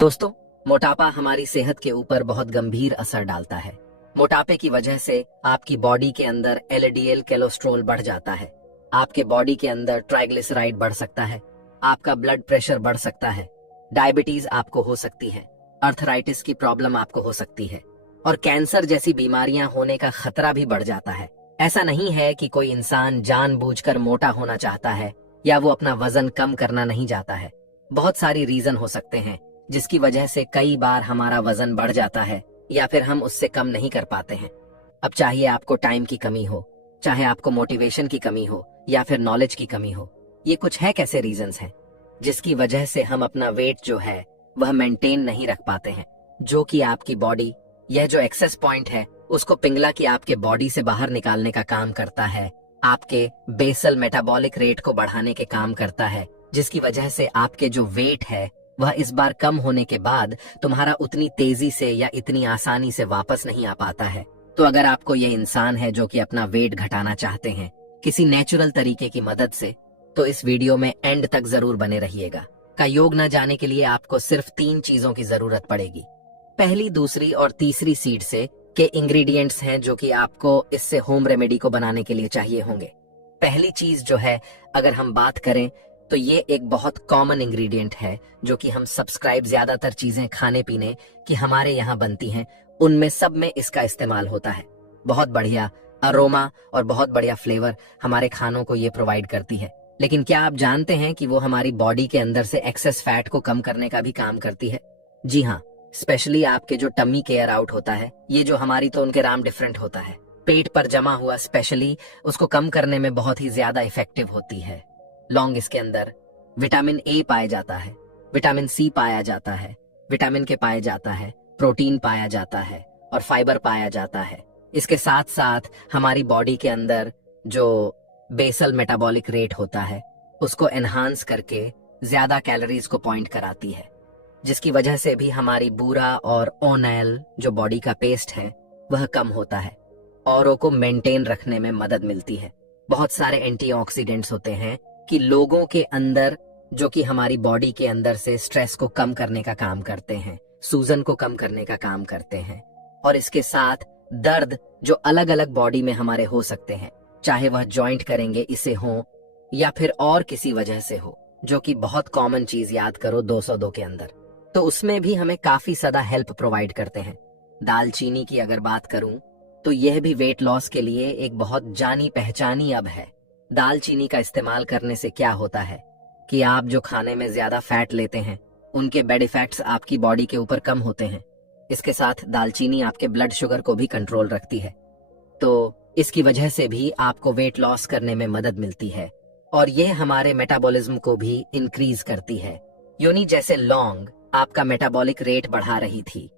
दोस्तों, मोटापा हमारी सेहत के ऊपर बहुत गंभीर असर डालता है। मोटापे की वजह से आपकी बॉडी के अंदर एलडीएल कोलेस्ट्रॉल बढ़ जाता है। आपके बॉडी के अंदर ट्राइग्लिसराइड बढ़ सकता है। आपका ब्लड प्रेशर बढ़ सकता है। डायबिटीज आपको हो सकती है। अर्थराइटिस की प्रॉब्लम आपको हो सकती है और कैंसर जैसी बीमारियां होने का खतरा भी बढ़ जाता है। ऐसा नहीं है कि कोई इंसान जानबूझकर मोटा होना चाहता है या वो अपना वजन कम करना नहीं चाहता है। बहुत सारी रीजन हो सकते हैं जिसकी वजह से कई बार हमारा वजन बढ़ जाता है या फिर हम उससे कम नहीं कर पाते हैं। अब चाहिए आपको टाइम की कमी हो, चाहे आपको मोटिवेशन की कमी हो या फिर नॉलेज की कमी हो, ये कुछ है कैसे रीजंस हैं जिसकी वजह से हम अपना वेट जो है वह मेंटेन नहीं रख पाते हैं, जो कि आपकी बॉडी, यह जो एक्सेस पॉइंट है उसको पिंगला की आपके बॉडी से बाहर निकालने का काम करता है। आपके बेसल मेटाबॉलिक रेट को बढ़ाने के काम करता है, जिसकी वजह से आपके जो वेट है वह इस बार कम होने के बाद तुम्हारा उतनी तेजी से या इतनी आसानी से वापस नहीं आ पाता है। तो अगर आपको यह इंसान है जो कि अपना वेट घटाना चाहते हैं किसी नेचुरल तरीके की मदद से, तो इस वीडियो में एंड तक जरूर बने रहिएगा। का योग न जाने के लिए आपको सिर्फ 3 चीजों की जरूरत पड़ेगी। पहली, दूसरी और तीसरी सीड से के इंग्रेडिएंट्स हैं जो कि आपको इससे होम रेमेडी को बनाने के लिए चाहिए होंगे। पहली चीज जो है, अगर हम बात करें तो ये एक बहुत कॉमन इंग्रेडिएंट है जो कि हम सब्सक्राइब ज्यादातर चीजें खाने पीने की हमारे यहाँ बनती हैं, उनमें सब में इसका इस्तेमाल होता है। बहुत बढ़िया अरोमा और बहुत बढ़िया फ्लेवर हमारे खानों को ये प्रोवाइड करती है। लेकिन क्या आप जानते हैं कि वो हमारी बॉडी के अंदर से एक्सेस फैट को कम करने का भी काम करती है? जी हाँ, स्पेशली आपके जो टमी केयर आउट होता है, ये जो हमारी तो उनके राम डिफरेंट होता है, पेट पर जमा हुआ स्पेशली उसको कम करने में बहुत ही ज्यादा इफेक्टिव होती है। लौंग इसके अंदर विटामिन ए पाया जाता है, विटामिन सी पाया जाता है, विटामिन के पाया जाता है, प्रोटीन पाया जाता है और फाइबर पाया जाता है। इसके साथ साथ हमारी बॉडी के अंदर जो बेसल मेटाबॉलिक रेट होता है उसको एनहांस करके ज्यादा कैलोरीज को पॉइंट कराती है, जिसकी वजह से भी हमारी बूरा और ओनैल जो बॉडी का पेस्ट है वह कम होता है। औरों को मेंटेन रखने में मदद मिलती है। बहुत सारे एंटीऑक्सीडेंट्स होते हैं कि लोगों के अंदर जो कि हमारी बॉडी के अंदर से स्ट्रेस को कम करने का काम करते हैं, सूजन को कम करने का काम करते हैं और इसके साथ दर्द जो अलग अलग बॉडी में हमारे हो सकते हैं, चाहे वह जॉइंट करेंगे इसे हो या फिर और किसी वजह से हो, जो कि बहुत कॉमन चीज याद करो 202 के अंदर, तो उसमें भी हमें काफी ज्यादा हेल्प प्रोवाइड करते हैं। दालचीनी की अगर बात करूं तो यह भी वेट लॉस के लिए एक बहुत जानी पहचानी अब है। दालचीनी का इस्तेमाल करने से क्या होता है कि आप जो खाने में ज्यादा फैट लेते हैं उनके बैड इफेक्ट्स आपकी बॉडी के ऊपर कम होते हैं। इसके साथ दालचीनी आपके ब्लड शुगर को भी कंट्रोल रखती है, तो इसकी वजह से भी आपको वेट लॉस करने में मदद मिलती है और ये हमारे मेटाबॉलिज्म को भी इंक्रीज करती है। योनी जैसे लौंग आपका मेटाबॉलिक रेट बढ़ा रही थी,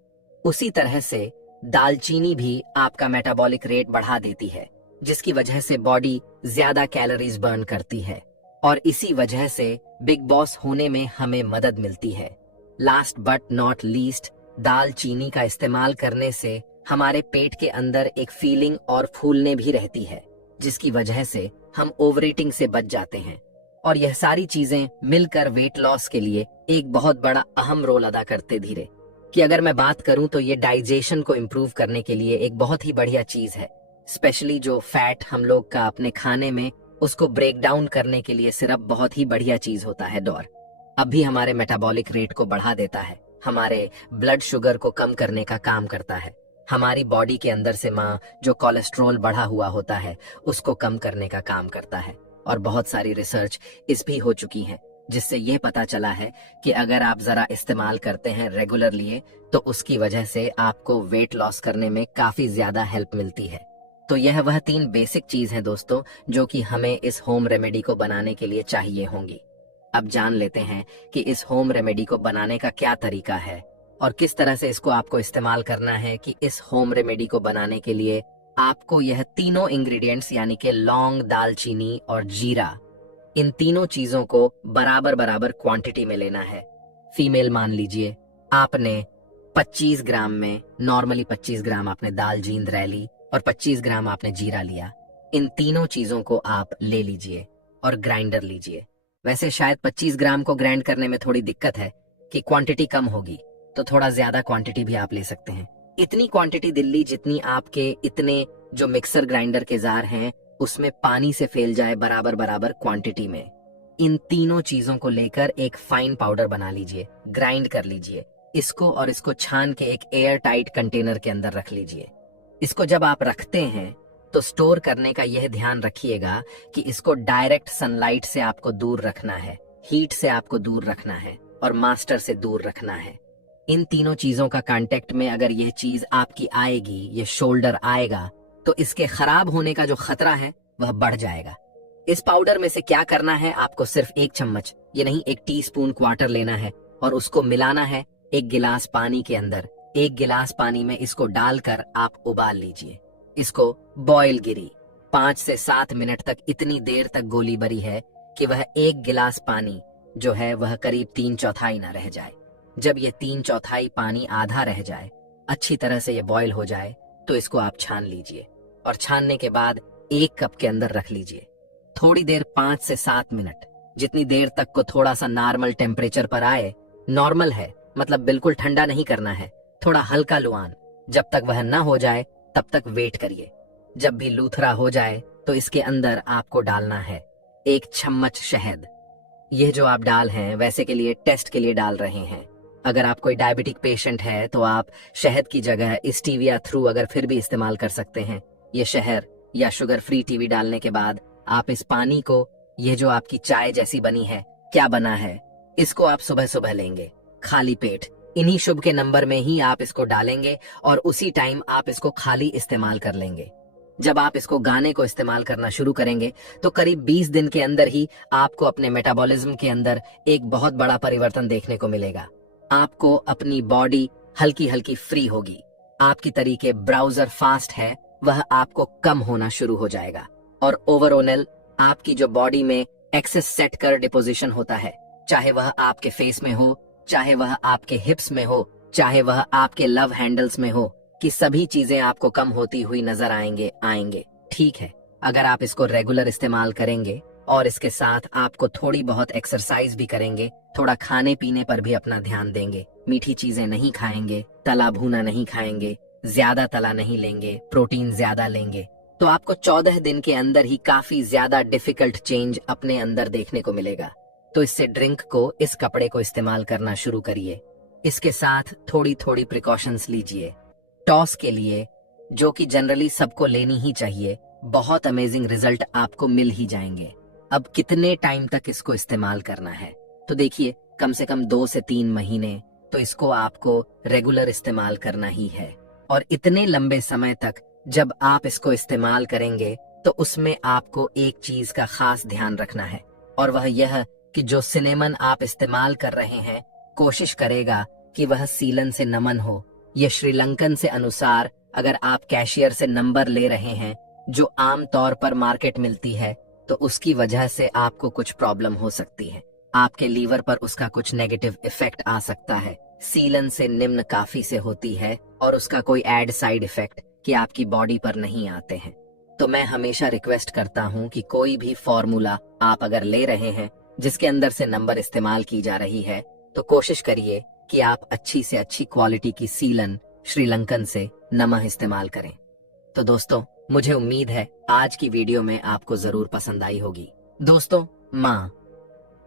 उसी तरह से दालचीनी भी आपका मेटाबॉलिक रेट बढ़ा देती है, जिसकी वजह से बॉडी ज्यादा कैलोरीज बर्न करती है और इसी वजह से बिग बॉस होने में हमें मदद मिलती है। लास्ट बट नॉट लीस्ट, दालचीनी का इस्तेमाल करने से हमारे पेट के अंदर एक फीलिंग और फूलने भी रहती है, जिसकी वजह से हम ओवर ईटिंग से बच जाते हैं और यह सारी चीजें मिलकर वेट लॉस के लिए एक बहुत बड़ा अहम रोल अदा करते। धीरे कि अगर मैं बात करूं तो ये डाइजेशन को इम्प्रूव करने के लिए एक बहुत ही बढ़िया चीज है। स्पेशली जो फैट हम लोग का अपने खाने में, उसको ब्रेक डाउन करने के लिए सिरप बहुत ही बढ़िया चीज होता है। डॉर अब भी हमारे मेटाबॉलिक रेट को बढ़ा देता है, हमारे ब्लड शुगर को कम करने का काम करता है, हमारी बॉडी के अंदर से माँ जो कोलेस्ट्रॉल बढ़ा हुआ होता है उसको कम करने का काम करता है। और बहुत सारी रिसर्च इस भी हो चुकी है जिससे यह पता चला है कि अगर आप जरा इस्तेमाल करते हैं रेगुलरली तो उसकी वजह से आपको वेट लॉस करने में काफी ज्यादा हेल्प मिलती है। तो यह वह 3 बेसिक चीज है दोस्तों जो कि हमें इस होम रेमेडी को बनाने के लिए चाहिए होंगी। अब जान लेते हैं कि इस होम रेमेडी को बनाने का क्या तरीका है और किस तरह से इसको आपको इस्तेमाल करना है। कि इस होम रेमेडी को बनाने के लिए आपको यह तीनों इंग्रेडिएंट्स यानी कि लौंग, दालचीनी और जीरा, इन तीनों चीजों को बराबर बराबर क्वांटिटी में लेना है। फीमेल मान लीजिए आपने 25 ग्राम में, नॉर्मली 25 ग्राम आपने दाल जींद रह ली और 25 ग्राम आपने जीरा लिया। इन तीनों चीजों को आप ले लीजिए और ग्राइंडर लीजिए। वैसे शायद 25 ग्राम को ग्राइंड करने में थोड़ी दिक्कत है कि क्वांटिटी कम होगी, तो थोड़ा ज्यादा क्वांटिटी भी आप ले सकते हैं। इतनी क्वांटिटी दिल्ली जितनी आपके इतने जो मिक्सर ग्राइंडर के जार हैं उसमें पानी से फैल जाए बराबर बराबर क्वांटिटी में। इन तीनों चीजों को लेकर एक फाइन पाउडर बना लीजिए, ग्राइंड कर लीजिए इसको, और इसको छान के एक एयर टाइट कंटेनर के अंदर रख लीजिए। इसको जब आप रखते हैं तो स्टोर करने का यह ध्यान रखिएगा कि इसको डायरेक्ट सनलाइट से आपको दूर रखना है, हीट से आपको दूर रखना है और मास्टर से दूर रखना है। इन तीनों चीजों का कांटेक्ट में अगर यह चीज आपकी आएगी, ये शोल्डर आएगा, तो इसके खराब होने का जो खतरा है वह बढ़ जाएगा। इस पाउडर में से क्या करना है, आपको सिर्फ 1 चम्मच, ये नहीं 1 टीस्पून क्वार्टर लेना है और उसको मिलाना है 1 गिलास पानी के अंदर। 1 गिलास पानी में इसको डालकर आप उबाल लीजिए। इसको बॉयल गिरी 5 से 7 मिनट तक, इतनी देर तक गोली बरी है कि वह 1 गिलास पानी जो है वह करीब 3/4 ना रह जाए। जब ये 3/4 पानी आधा रह जाए, अच्छी तरह से ये बॉयल हो जाए, तो इसको आप छान लीजिए और छानने के बाद 1 कप के अंदर रख लीजिए। थोड़ी देर 5 से 7 मिनट, जितनी देर तक को थोड़ा सा नॉर्मल टेम्परेचर पर आए, नॉर्मल है मतलब बिल्कुल ठंडा नहीं करना है, थोड़ा हल्का लुआन, जब तक वह ना हो जाए तब तक वेट करिए। जब भी लूथरा हो जाए तो इसके अंदर आपको डालना है 1 चम्मच शहद। यह जो आप डाल हैं वैसे के लिए टेस्ट के लिए डाल रहे हैं। अगर आप कोई डायबिटिक पेशेंट है तो आप शहद की जगह स्टीविया थ्रू अगर फिर भी इस्तेमाल कर सकते हैं। ये शहर या शुगर फ्री टीवी डालने के बाद आप इस पानी को, ये जो आपकी चाय जैसी बनी है, क्या बना है, इसको आप सुबह सुबह लेंगे खाली पेट। इन्हीं शुभ के नंबर में ही आप इसको डालेंगे और उसी टाइम आप इसको खाली इस्तेमाल कर लेंगे। जब आप इसको गाने को इस्तेमाल करना शुरू करेंगे तो करीब 20 दिन के अंदर ही आपको अपने मेटाबॉलिज्म के अंदर एक बहुत बड़ा परिवर्तन देखने को मिलेगा। आपको अपनी बॉडी हल्की हल्की फ्री होगी। आपकी तरीके ब्राउजर फास्ट है वह आपको कम होना शुरू हो जाएगा और ओवरऑल आपकी जो बॉडी में एक्सेस सेट कर डिपोजिशन होता है, चाहे वह आपके फेस में हो, चाहे वह आपके हिप्स में हो, चाहे वह आपके लव हैंडल्स में हो, कि सभी चीजें आपको कम होती हुई नजर आएंगे। ठीक है, अगर आप इसको रेगुलर इस्तेमाल करेंगे और इसके साथ आपको थोड़ी बहुत एक्सरसाइज भी करेंगे, थोड़ा खाने पीने पर भी अपना ध्यान देंगे, मीठी चीजें नहीं खाएंगे, तला भुना नहीं खाएंगे, ज्यादा तला नहीं लेंगे, प्रोटीन ज्यादा लेंगे, तो आपको 14 दिन के अंदर ही काफी ज्यादा डिफिकल्ट चेंज अपने अंदर देखने को मिलेगा। तो इससे ड्रिंक को, इस कपड़े को इस्तेमाल करना शुरू करिए। इसके साथ थोड़ी थोड़ी प्रिकॉशंस लीजिए। टॉस के लिए, जो कि जनरली सबको लेनी ही चाहिए, बहुत अमेजिंग रिजल्ट आपको मिल ही जाएंगे। अब कितने टाइम तक इसको इस्तेमाल करना है, तो देखिए कम से कम 2 से 3 महीने तो इसको आपको रेगुलर इस्तेमाल करना ही है। और इतने लंबे समय तक जब आप इसको इस्तेमाल करेंगे तो उसमें आपको एक चीज का खास ध्यान रखना है, और वह यह कि जो सिनेमन आप इस्तेमाल कर रहे हैं, कोशिश करेगा कि वह सीलन से नमन हो। यह श्रीलंकन से अनुसार अगर आप कैशियर से नंबर ले रहे हैं जो आम तौर पर मार्केट मिलती है, तो उसकी वजह से आपको कुछ प्रॉब्लम हो सकती है। आपके लीवर पर उसका कुछ नेगेटिव इफेक्ट आ सकता है। सीलन से निम्न काफी से होती है और उसका कोई एड साइड इफेक्ट कि आपकी बॉडी पर नहीं आते हैं। तो मैं हमेशा रिक्वेस्ट करता हूं कि कोई भी फॉर्मूला आप अगर ले रहे हैं जिसके अंदर से नंबर इस्तेमाल की जा रही है, तो कोशिश करिए कि आप अच्छी से अच्छी क्वालिटी की सीलन श्रीलंकन से नमक इस्तेमाल करें। तो दोस्तों, मुझे उम्मीद है आज की वीडियो में आपको जरूर पसंद आई होगी। दोस्तों, माँ,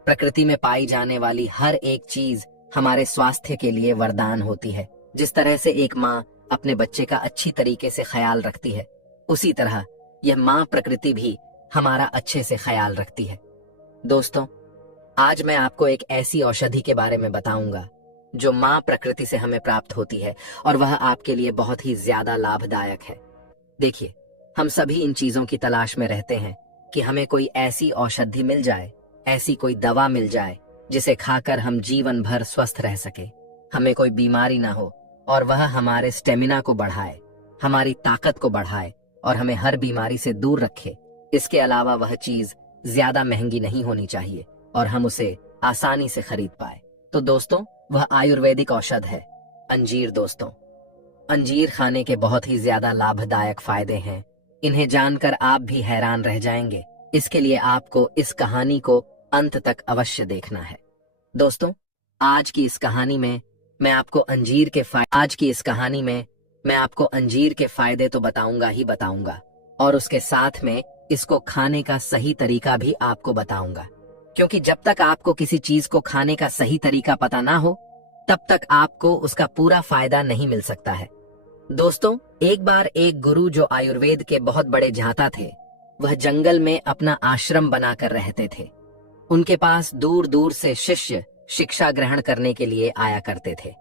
प्रकृति में पाई जाने वाली हर एक चीज हमारे स्वास्थ्य के लिए वरदान होती है। जिस तरह से एक माँ अपने बच्चे का अच्छी तरीके से ख्याल रखती है, उसी तरह यह माँ प्रकृति भी हमारा अच्छे से ख्याल रखती है। दोस्तों, आज मैं आपको एक ऐसी औषधि के बारे में बताऊंगा जो माँ प्रकृति से हमें प्राप्त होती है और वह आपके लिए बहुत ही ज्यादा लाभदायक है। देखिए, हम सभी इन चीजों की तलाश में रहते हैं कि हमें कोई ऐसी औषधि मिल जाए, ऐसी कोई दवा मिल जाए जिसे खाकर हम जीवन भर स्वस्थ रह सके, हमें कोई बीमारी ना हो और वह हमारे स्टेमिना को बढ़ाए, हमारी ताकत को बढ़ाए और हमें हर बीमारी से दूर रखे। इसके अलावा वह चीज ज्यादा महंगी नहीं होनी चाहिए और हम उसे आसानी से खरीद पाए। तो दोस्तों, वह आयुर्वेदिक औषध है अंजीर। दोस्तों, अंजीर खाने के बहुत ही ज्यादा लाभदायक फायदे हैं। इन्हें जानकर आप भी हैरान रह जाएंगे। इसके लिए आपको इस कहानी को अंत तक अवश्य देखना है। दोस्तों, आज की इस कहानी में मैं आपको अंजीर के आज की इस कहानी में मैं आपको अंजीर के फायदे तो बताऊंगा ही बताऊंगा, और उसके साथ में इसको खाने का सही तरीका भी आपको बताऊंगा। क्योंकि जब तक आपको किसी चीज को खाने का सही तरीका पता ना हो, तब तक आपको उसका पूरा फायदा नहीं मिल सकता है। दोस्तों, एक बार एक गुरु जो आयुर्वेद के बहुत बड़े झाता थे, वह जंगल में अपना आश्रम बनाकर रहते थे। उनके पास दूर दूर से शिष्य शिक्षा ग्रहण करने के लिए आया करते थे।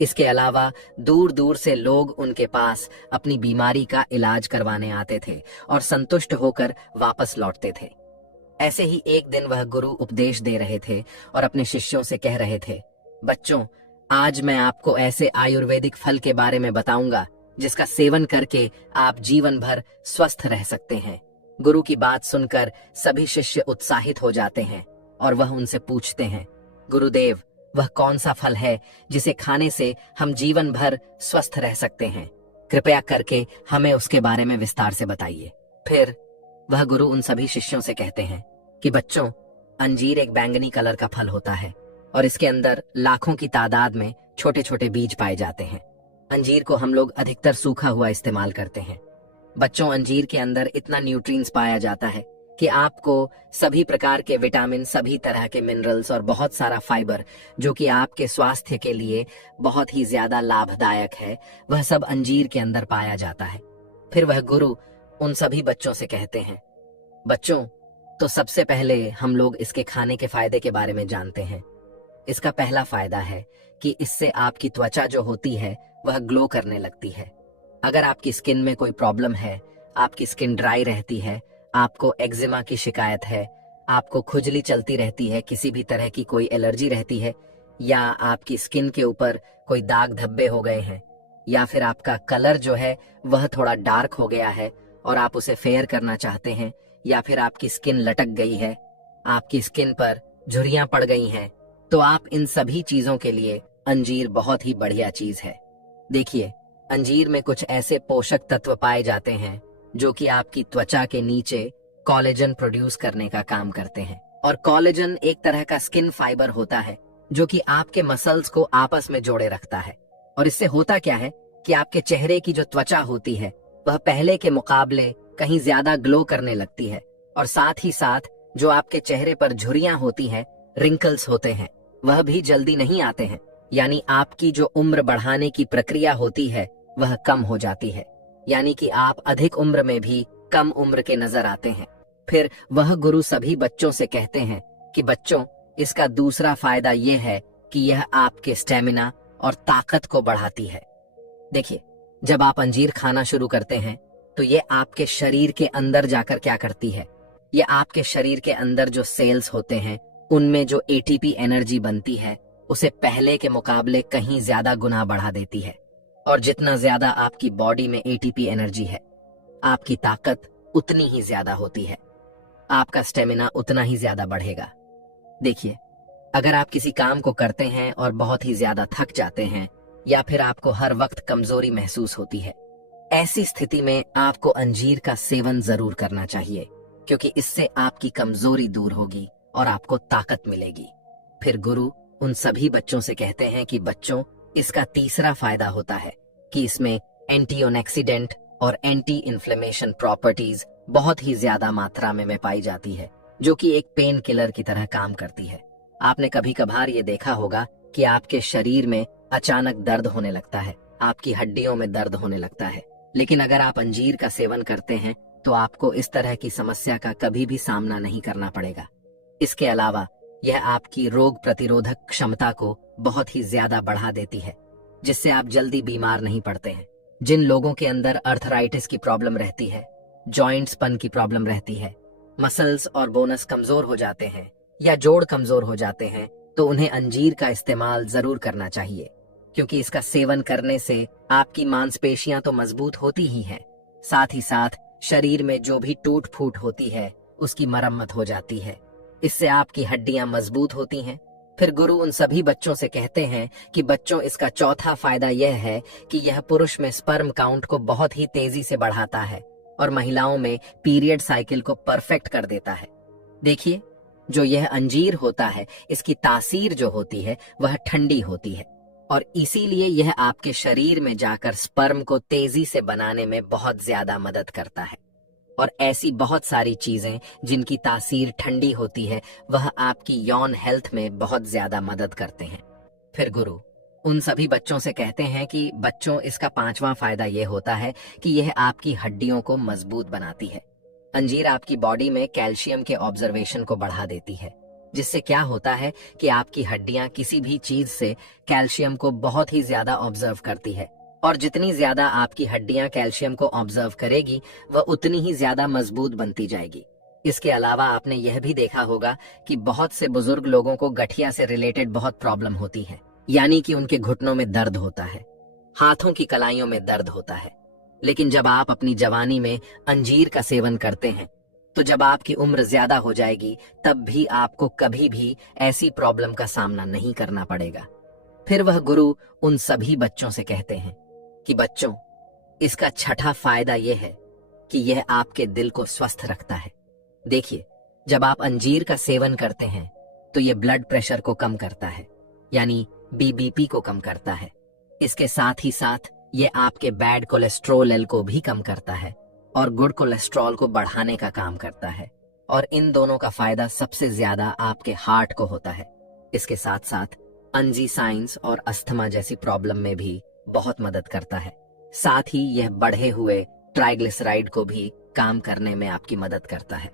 इसके अलावा दूर दूर से लोग उनके पास अपनी बीमारी का इलाज करवाने आते थे और संतुष्ट होकर वापस लौटते थे। ऐसे ही एक दिन वह गुरु उपदेश दे रहे थे और अपने शिष्यों से कह रहे थे, बच्चों, आज मैं आपको ऐसे आयुर्वेदिक फल के बारे में बताऊंगा जिसका सेवन करके आप जीवन भर स्वस्थ रह सकते हैं। गुरु की बात सुनकर सभी शिष्य उत्साहित हो जाते हैं और वह उनसे पूछते हैं, गुरुदेव, वह कौन सा फल है जिसे खाने से हम जीवन भर स्वस्थ रह सकते हैं? कृपया करके हमें उसके बारे में विस्तार से बताइए। फिर वह गुरु उन सभी शिष्यों से कहते हैं कि बच्चों, अंजीर एक बैंगनी कलर का फल होता है और इसके अंदर लाखों की तादाद में छोटे छोटे बीज पाए जाते हैं। अंजीर को हम लोग अधिकतर सूखा हुआ इस्तेमाल करते हैं। बच्चों, अंजीर के अंदर इतना न्यूट्रिएंट्स पाया जाता है कि आपको सभी प्रकार के विटामिन, सभी तरह के मिनरल्स और बहुत सारा फाइबर, जो कि आपके स्वास्थ्य के लिए बहुत ही ज्यादा लाभदायक है, वह सब अंजीर के अंदर पाया जाता है। फिर वह गुरु उन सभी बच्चों से कहते हैं, बच्चों, तो सबसे पहले हम लोग इसके खाने के फायदे के बारे में जानते हैं। इसका पहला फायदा है कि इससे आपकी त्वचा जो होती है वह ग्लो करने लगती है। अगर आपकी स्किन में कोई प्रॉब्लम है, आपकी स्किन ड्राई रहती है, आपको एक्जिमा की शिकायत है, आपको खुजली चलती रहती है, किसी भी तरह की कोई एलर्जी रहती है, या आपकी स्किन के ऊपर कोई दाग धब्बे हो गए हैं, या फिर आपका कलर जो है वह थोड़ा डार्क हो गया है और आप उसे फेयर करना चाहते हैं, या फिर आपकी स्किन लटक गई है, आपकी स्किन पर झुर्रियां पड़ गई हैं, तो आप इन सभी चीजों के लिए अंजीर बहुत ही बढ़िया चीज है। देखिए, अंजीर में कुछ ऐसे पोषक तत्व पाए जाते हैं जो कि आपकी त्वचा के नीचे कोलेजन प्रोड्यूस करने का काम करते हैं। और कोलेजन एक तरह का स्किन फाइबर होता है जो कि आपके मसल्स को आपस में जोड़े रखता है। और इससे होता क्या है कि आपके चेहरे की जो त्वचा होती है वह पहले के मुकाबले कहीं ज्यादा ग्लो करने लगती है, और साथ ही साथ जो आपके चेहरे पर झुर्रियां होती हैं, रिंकल्स होते हैं, वह भी जल्दी नहीं आते हैं। यानी आपकी जो उम्र बढ़ाने की प्रक्रिया होती है वह कम हो जाती है, यानी कि आप अधिक उम्र में भी कम उम्र के नजर आते हैं। फिर वह गुरु सभी बच्चों से कहते हैं कि बच्चों, इसका दूसरा फायदा यह है कि यह आपके स्टेमिना और ताकत को बढ़ाती है। देखिए, जब आप अंजीर खाना शुरू करते हैं तो ये आपके शरीर के अंदर जाकर क्या करती है, ये आपके शरीर के अंदर जो सेल्स होते हैं उनमें जो एटीपी एनर्जी बनती है उसे पहले के मुकाबले कहीं ज्यादा गुना बढ़ा देती है। और जितना ज्यादा आपकी बॉडी में एटीपी एनर्जी है, आपकी ताकत उतनी ही ज्यादा होती है, आपका स्टेमिना उतना ही ज्यादा बढ़ेगा। देखिए, अगर आप किसी काम को करते हैं और बहुत ही ज्यादा थक जाते हैं, या फिर आपको हर वक्त कमजोरी महसूस होती है, ऐसी स्थिति में आपको अंजीर का सेवन जरूर करना चाहिए, क्योंकि इससे आपकी कमजोरी दूर होगी और आपको ताकत मिलेगी। फिर गुरु उन सभी बच्चों से कहते हैं कि बच्चों, इसका तीसरा फायदा होता है कि इसमें एंटीऑक्सीडेंट और एंटी इन्फ्लेमेशन प्रॉपर्टीज बहुत ही ज्यादा मात्रा में पाई जाती है, जो कि एक पेन किलर की तरह काम करती है। आपने कभी कभार ये देखा होगा कि आपके शरीर में अचानक दर्द होने लगता है, आपकी हड्डियों में दर्द होने लगता है, लेकिन अगर आप अंजीर का सेवन करते हैं तो आपको इस तरह की समस्या का कभी भी सामना नहीं करना पड़ेगा। इसके अलावा यह आपकी रोग प्रतिरोधक क्षमता को बहुत ही ज्यादा बढ़ा देती है, जिससे आप जल्दी बीमार नहीं पड़ते हैं। जिन लोगों के अंदर अर्थराइटिस की प्रॉब्लम रहती है, जॉइंट्स पन की प्रॉब्लम रहती है, मसल्स और बोनस कमजोर हो जाते हैं या जोड़ कमजोर हो जाते हैं, तो उन्हें अंजीर का इस्तेमाल जरूर करना चाहिए, क्योंकि इसका सेवन करने से आपकी मांसपेशियां तो मजबूत होती ही हैं, साथ ही साथ शरीर में जो भी टूट फूट होती है उसकी मरम्मत हो जाती है। इससे आपकी हड्डियां मजबूत होती हैं। फिर गुरु उन सभी बच्चों से कहते हैं कि बच्चों, इसका चौथा फायदा यह है कि यह पुरुष में स्पर्म काउंट को बहुत ही तेजी से बढ़ाता है और महिलाओं में पीरियड साइकिल को परफेक्ट कर देता है। देखिए, जो यह अंजीर होता है, इसकी तासीर जो होती है वह ठंडी होती है, और इसीलिए यह आपके शरीर में जाकर स्पर्म को तेजी से बनाने में बहुत ज्यादा मदद करता है। और ऐसी बहुत सारी चीजें जिनकी तासीर ठंडी होती है, वह आपकी यौन हेल्थ में बहुत ज्यादा मदद करते हैं। फिर गुरु उन सभी बच्चों से कहते हैं कि बच्चों, इसका पांचवा फायदा यह होता है कि यह आपकी हड्डियों को मजबूत बनाती है। अंजीर आपकी बॉडी में कैल्शियम के ऑब्जर्वेशन को बढ़ा देती है, जिससे क्या होता है कि आपकी हड्डियां किसी भी चीज से कैल्शियम को बहुत ही ज्यादा ऑब्जर्व करती है, और जितनी ज्यादा आपकी हड्डियां कैल्शियम को ऑब्जर्व करेगी, वह उतनी ही ज्यादा मजबूत बनती जाएगी। इसके अलावा आपने यह भी देखा होगा कि बहुत से बुजुर्ग लोगों को गठिया से रिलेटेड बहुत प्रॉब्लम होती है, यानी कि उनके घुटनों में दर्द होता है, हाथों की कलाइयों में दर्द होता है। लेकिन जब आप अपनी जवानी में अंजीर का सेवन करते हैं, तो जब आपकी उम्र ज्यादा हो जाएगी, तब भी आपको कभी भी ऐसी प्रॉब्लम का सामना नहीं करना पड़ेगा। फिर वह गुरु उन सभी बच्चों से कहते हैं कि बच्चों, इसका छठा फायदा यह है कि यह आपके दिल को स्वस्थ रखता है। देखिए, जब आप अंजीर का सेवन करते हैं तो यह ब्लड प्रेशर को कम करता है, यानी बीबीपी को कम करता है। इसके साथ ही साथ ये आपके बैड कोलेस्ट्रोल को भी कम करता है और गुड कोलेस्ट्रॉल को बढ़ाने का काम करता है। और इन दोनों का फायदा सबसे ज्यादा आपके हार्ट को होता है। इसके साथ साथ एंजाइना और अस्थमा जैसी प्रॉब्लम में भी बहुत मदद करता है। साथ ही यह बढ़े हुए ट्राइग्लिसराइड को भी काम करने में आपकी मदद करता है।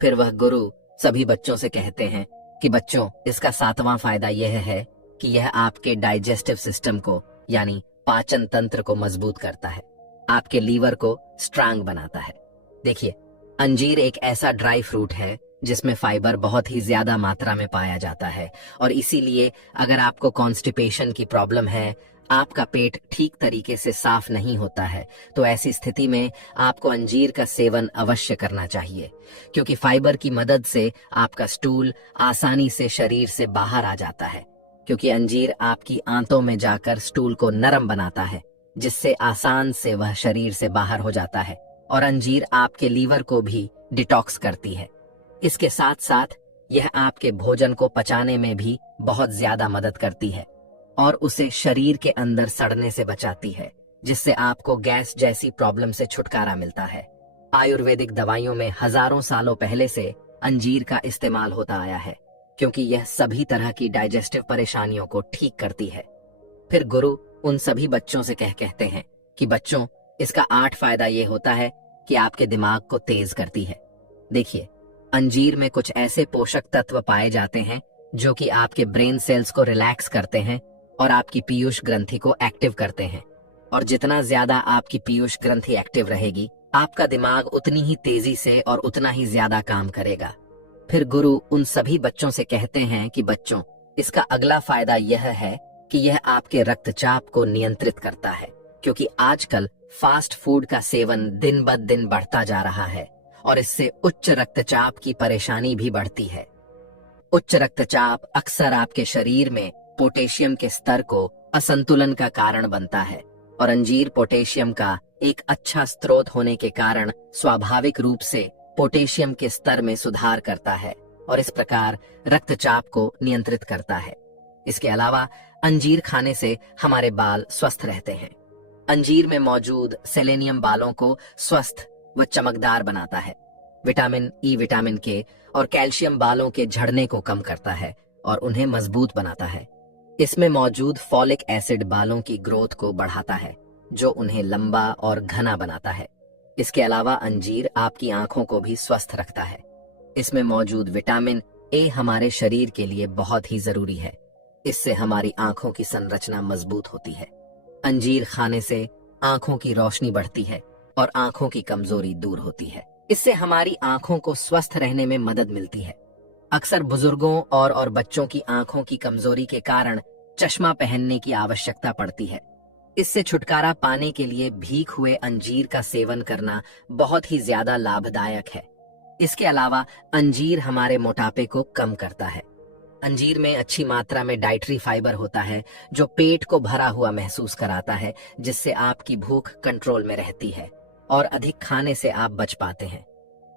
फिर वह गुरु सभी बच्चों से कहते हैं कि बच्चों, इसका सातवां फायदा यह है कि यह आपके डाइजेस्टिव सिस्टम को, यानी पाचन तंत्र को मजबूत करता है, आपके लीवर को स्ट्रांग बनाता है। देखिए, अंजीर एक ऐसा ड्राई फ्रूट है जिसमें फाइबर बहुत ही ज्यादा मात्रा में पाया जाता है, और इसीलिए अगर आपको कॉन्स्टिपेशन की प्रॉब्लम है, आपका पेट ठीक तरीके से साफ नहीं होता है, तो ऐसी स्थिति में आपको अंजीर का सेवन अवश्य करना चाहिए, क्योंकि फाइबर की मदद से आपका स्टूल आसानी से शरीर से बाहर आ जाता है। क्योंकि अंजीर आपकी आंतों में जाकर स्टूल को नरम बनाता है, जिससे आसान से वह शरीर से बाहर हो जाता है। और अंजीर आपके लीवर को भी डिटॉक्स करती है। इसके साथ साथ यह आपके भोजन को पचाने में भी बहुत ज्यादा मदद करती है और उसे शरीर के अंदर सड़ने से बचाती है, जिससे आपको गैस जैसी प्रॉब्लम से छुटकारा मिलता है। आयुर्वेदिक दवाइयों में हजारों सालों पहले से अंजीर का इस्तेमाल होता आया है, क्योंकि यह सभी तरह की डाइजेस्टिव परेशानियों को ठीक करती है। फिर गुरु उन सभी बच्चों से कहते हैं कि बच्चों, इसका 8 फायदा यह होता है कि आपके दिमाग को तेज करती है। देखिए, अंजीर में कुछ ऐसे पोषक तत्व पाए जाते हैं जो कि आपके ब्रेन सेल्स को रिलैक्स करते हैं और आपकी पीयूष ग्रंथि को एक्टिव करते हैं। और जितना ज्यादा आपकी पीयूष ग्रंथि एक्टिव रहेगी, आपका दिमाग उतनी ही तेजी से और उतना ही ज्यादा काम करेगा। फिर गुरु उन सभी बच्चों से कहते हैं कि बच्चों, इसका अगला फायदा यह है कि यह आपके रक्तचाप को नियंत्रित करता है, क्योंकि आजकल फास्ट फूड का सेवन दिन ब दिन बढ़ता जा रहा है और इससे उच्च रक्तचाप की परेशानी भी बढ़ती है। उच्च रक्तचाप अक्सर आपके शरीर में पोटेशियम के स्तर को असंतुलन का कारण बनता है, और अंजीर पोटेशियम का एक अच्छा स्रोत होने के कारण स्वाभाविक रूप से पोटेशियम के स्तर में सुधार करता है और इस प्रकार रक्तचाप को नियंत्रित करता है। इसके अलावा अंजीर खाने से हमारे बाल स्वस्थ रहते हैं। अंजीर में मौजूद सेलेनियम बालों को स्वस्थ व चमकदार बनाता है। विटामिन ई, विटामिन के और कैल्शियम बालों के झड़ने को कम करता है और उन्हें मजबूत बनाता है। इसमें मौजूद फॉलिक एसिड बालों की ग्रोथ को बढ़ाता है, जो उन्हें लंबा और घना बनाता है। इसके अलावा अंजीर आपकी आंखों को भी स्वस्थ रखता है। इसमें मौजूद विटामिन ए हमारे शरीर के लिए बहुत ही जरूरी है। इससे हमारी आंखों की संरचना मजबूत होती है। अंजीर खाने से आंखों की रोशनी बढ़ती है और आंखों की कमजोरी दूर होती है। इससे हमारी आंखों को स्वस्थ रहने में मदद मिलती है। अक्सर बुजुर्गों और बच्चों की आंखों की कमजोरी के कारण चश्मा पहनने की आवश्यकता पड़ती है। इससे छुटकारा पाने के लिए भीग हुए अंजीर का सेवन करना बहुत ही ज्यादा लाभदायक है। इसके अलावा अंजीर हमारे मोटापे को कम करता है। अंजीर में अच्छी मात्रा में डाइटरी फाइबर होता है, जो पेट को भरा हुआ महसूस कराता है, जिससे आपकी भूख कंट्रोल में रहती है और अधिक खाने से आप बच पाते हैं।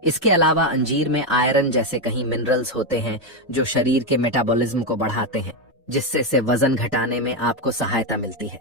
इसके अलावा अंजीर में आयरन जैसे कई मिनरल्स होते हैं जो शरीर के मेटाबॉलिज्म को बढ़ाते हैं, जिससे से वजन घटाने में आपको सहायता मिलती है।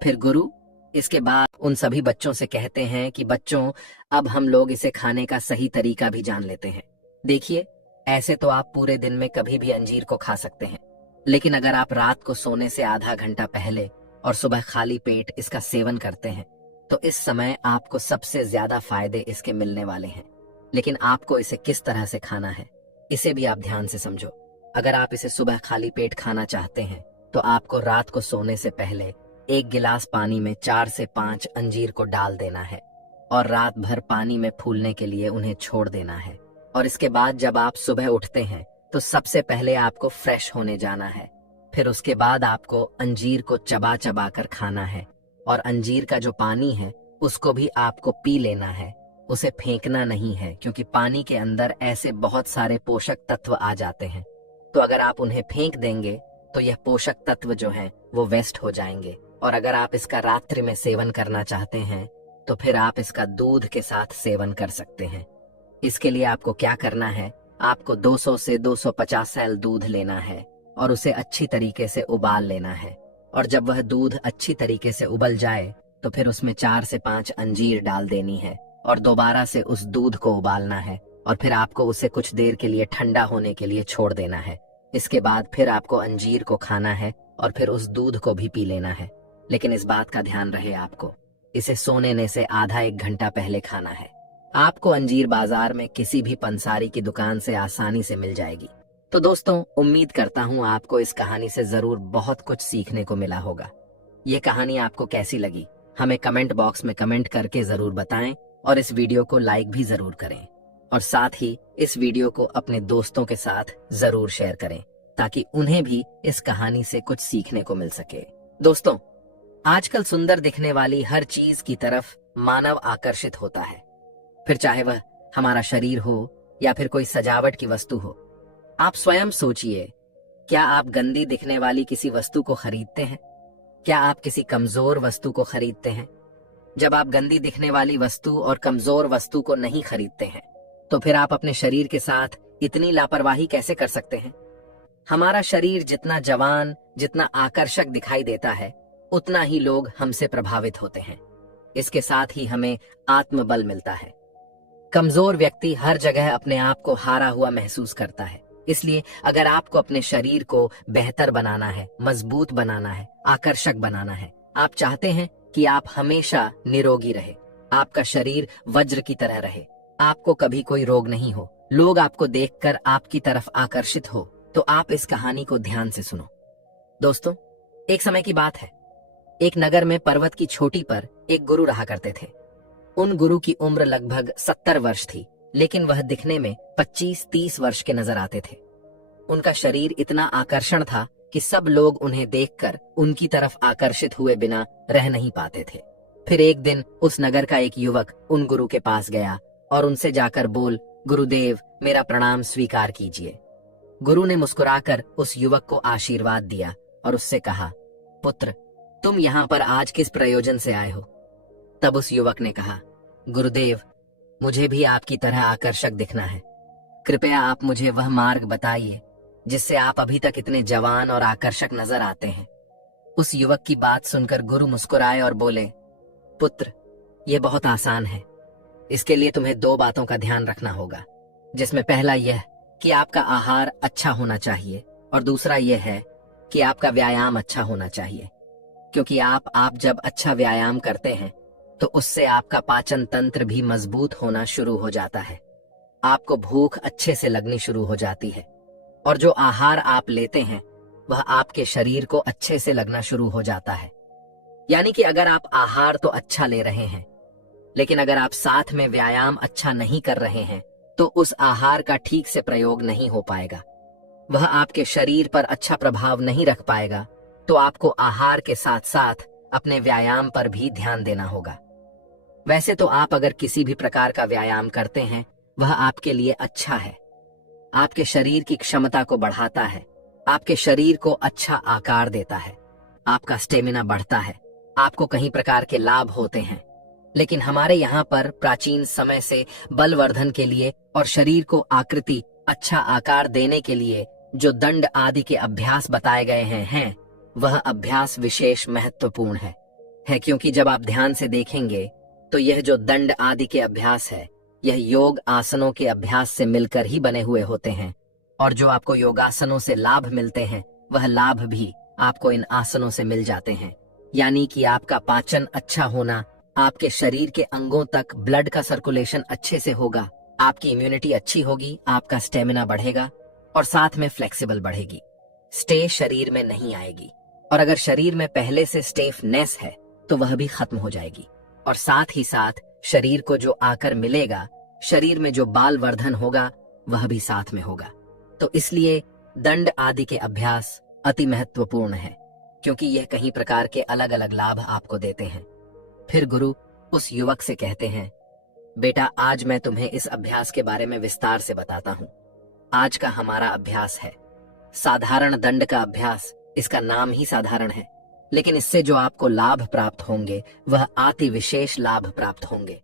फिर गुरु इसके बाद उन सभी बच्चों से कहते हैं कि बच्चों, अब हम लोग इसे खाने का सही तरीका भी जान लेते हैं। देखिए, ऐसे तो आप पूरे दिन में कभी भी अंजीर को खा सकते हैं, लेकिन अगर आप रात को सोने से आधा घंटा पहले और सुबह खाली पेट इसका सेवन करते हैं तो इस समय आपको सबसे ज्यादा फायदे इसके मिलने वाले हैं। लेकिन आपको इसे किस तरह से खाना है, इसे भी आप ध्यान से समझो। अगर आप इसे सुबह खाली पेट खाना चाहते हैं तो आपको रात को सोने से पहले 1 गिलास पानी में 4 से 5 अंजीर को डाल देना है और रात भर पानी में फूलने के लिए उन्हें छोड़ देना है। और इसके बाद जब आप सुबह उठते हैं तो सबसे पहले आपको फ्रेश होने जाना है। फिर उसके बाद आपको अंजीर को चबा चबा कर खाना है और अंजीर का जो पानी है उसको भी आपको पी लेना है। उसे फेंकना नहीं है, क्योंकि पानी के अंदर ऐसे बहुत सारे पोषक तत्व आ जाते हैं, तो अगर आप उन्हें फेंक देंगे तो यह पोषक तत्व जो हैं वो वेस्ट हो जाएंगे। और अगर आप इसका रात्रि में सेवन करना चाहते हैं तो फिर आप इसका दूध के साथ सेवन कर सकते हैं। इसके लिए आपको क्या करना है, आपको 200 से 250 एल दूध लेना है और उसे अच्छी तरीके से उबाल लेना है। और जब वह दूध अच्छी तरीके से उबल जाए तो फिर उसमें 4 से 5 अंजीर डाल देनी है और दोबारा से उस दूध को उबालना है और फिर आपको उसे कुछ देर के लिए ठंडा होने के लिए छोड़ देना है। इसके बाद फिर आपको अंजीर को खाना है और फिर उस दूध को भी पी लेना है। लेकिन इस बात का ध्यान रहे, आपको इसे सोने से आधा 1 घंटा पहले खाना है। आपको अंजीर बाजार में किसी भी पंसारी की दुकान से आसानी से मिल जाएगी। तो दोस्तों, उम्मीद करता हूँ आपको इस कहानी से जरूर बहुत कुछ सीखने को मिला होगा। ये कहानी आपको कैसी लगी हमें कमेंट बॉक्स में कमेंट करके जरूर बताएं और इस वीडियो को लाइक भी जरूर करें और साथ ही इस वीडियो को अपने दोस्तों के साथ जरूर शेयर करें ताकि उन्हें भी इस कहानी से कुछ सीखने को मिल सके। दोस्तों, आजकल सुंदर दिखने वाली हर चीज की तरफ मानव आकर्षित होता है, फिर चाहे वह हमारा शरीर हो या फिर कोई सजावट की वस्तु हो। आप स्वयं सोचिए, क्या आप गंदी दिखने वाली किसी वस्तु को खरीदते हैं? क्या आप किसी कमजोर वस्तु को खरीदते हैं? जब आप गंदी दिखने वाली वस्तु और कमजोर वस्तु को नहीं खरीदते हैं तो फिर आप अपने शरीर के साथ इतनी लापरवाही कैसे कर सकते हैं? हमारा शरीर जितना जवान, जितना आकर्षक दिखाई देता है, उतना ही लोग हमसे प्रभावित होते हैं। इसके साथ ही हमें आत्मबल मिलता है। कमजोर व्यक्ति हर जगह अपने आप को हारा हुआ महसूस करता है। इसलिए अगर आपको अपने शरीर को बेहतर बनाना है, मजबूत बनाना है, आकर्षक बनाना है, आप चाहते हैं कि आप हमेशा निरोगी रहे, आपका शरीर वज्र की तरह रहे, आपको कभी कोई रोग नहीं हो, लोग आपको देखकर आपकी तरफ आकर्षित हो, तो आप इस कहानी को ध्यान से सुनो। दोस्तों, एक समय की बात है, एक नगर में पर्वत की चोटी पर एक गुरु रहा करते थे। उन गुरु की उम्र लगभग 70 वर्ष थी, लेकिन वह दिखने में 25-30 वर्ष के नजर आते थे। उनका शरीर इतना आकर्षण था कि सब लोग उन्हें देखकर उनकी तरफ आकर्षित हुए बिना रह नहीं पाते थे। फिर एक दिन उस नगर का एक युवक उन गुरु के पास गया और उनसे जाकर बोल, गुरुदेव, मेरा प्रणाम स्वीकार कीजिए। गुरु ने मुस्कुराकर उस युवक को आशीर्वाद दिया और उससे कहा, पुत्र, तुम यहाँ पर आज किस प्रयोजन से आए हो? तब उस युवक ने कहा, गुरुदेव, मुझे भी आपकी तरह आकर्षक दिखना है। कृपया आप मुझे वह मार्ग बताइए जिससे आप अभी तक इतने जवान और आकर्षक नजर आते हैं। उस युवक की बात सुनकर गुरु मुस्कुराए और बोले, पुत्र, यह बहुत आसान है। इसके लिए तुम्हें 2 बातों का ध्यान रखना होगा, जिसमें पहला यह कि आपका आहार अच्छा होना चाहिए और दूसरा यह है कि आपका व्यायाम अच्छा होना चाहिए। क्योंकि आप जब अच्छा व्यायाम करते हैं तो उससे आपका पाचन तंत्र भी मजबूत होना शुरू हो जाता है, आपको भूख अच्छे से लगनी शुरू हो जाती है और जो आहार आप लेते हैं वह आपके शरीर को अच्छे से लगना शुरू हो जाता है। यानी कि अगर आप आहार तो अच्छा ले रहे हैं, लेकिन अगर आप साथ में व्यायाम अच्छा नहीं कर रहे हैं तो उस आहार का ठीक से प्रयोग नहीं हो पाएगा, वह आपके शरीर पर अच्छा प्रभाव नहीं रख पाएगा। तो आपको आहार के साथ साथ अपने व्यायाम पर भी ध्यान देना होगा। वैसे तो आप अगर किसी भी प्रकार का व्यायाम करते हैं वह आपके लिए अच्छा है, आपके शरीर की क्षमता को बढ़ाता है, आपके शरीर को अच्छा आकार देता है, आपका स्टेमिना बढ़ता है, आपको कई प्रकार के लाभ होते हैं। लेकिन हमारे यहाँ पर प्राचीन समय से बलवर्धन के लिए और शरीर को आकृति, अच्छा आकार देने के लिए जो दंड आदि के अभ्यास बताए गए हैं वह अभ्यास विशेष महत्वपूर्ण है क्योंकि जब आप ध्यान से देखेंगे तो यह जो दंड आदि के अभ्यास है यह योग आसनों के अभ्यास से मिलकर ही बने हुए होते हैं, और जो आपको योगासनों से लाभ मिलते हैं वह लाभ भी आपको इन आसनों से मिल जाते हैं। यानी कि आपका पाचन अच्छा होना, आपके शरीर के अंगों तक ब्लड का सर्कुलेशन अच्छे से होगा, आपकी इम्यूनिटी अच्छी होगी, आपका स्टेमिना बढ़ेगा और साथ में फ्लेक्सिबल बढ़ेगी। स्टे शरीर में नहीं आएगी, और अगर शरीर में पहले से स्टेफनेस है तो वह भी खत्म हो जाएगी, और साथ ही साथ शरीर को जो आकर मिलेगा, शरीर में जो बाल वर्धन होगा वह भी साथ में होगा। तो इसलिए दंड आदि के अभ्यास अति महत्वपूर्ण है क्योंकि यह कई प्रकार के अलग अलग लाभ आपको देते हैं। फिर गुरु उस युवक से कहते हैं, बेटा आज मैं तुम्हें इस अभ्यास के बारे में विस्तार से बताता हूं। आज का हमारा अभ्यास है साधारण दंड का अभ्यास। इसका नाम ही साधारण है, लेकिन इससे जो आपको लाभ प्राप्त होंगे वह अति विशेष लाभ प्राप्त होंगे।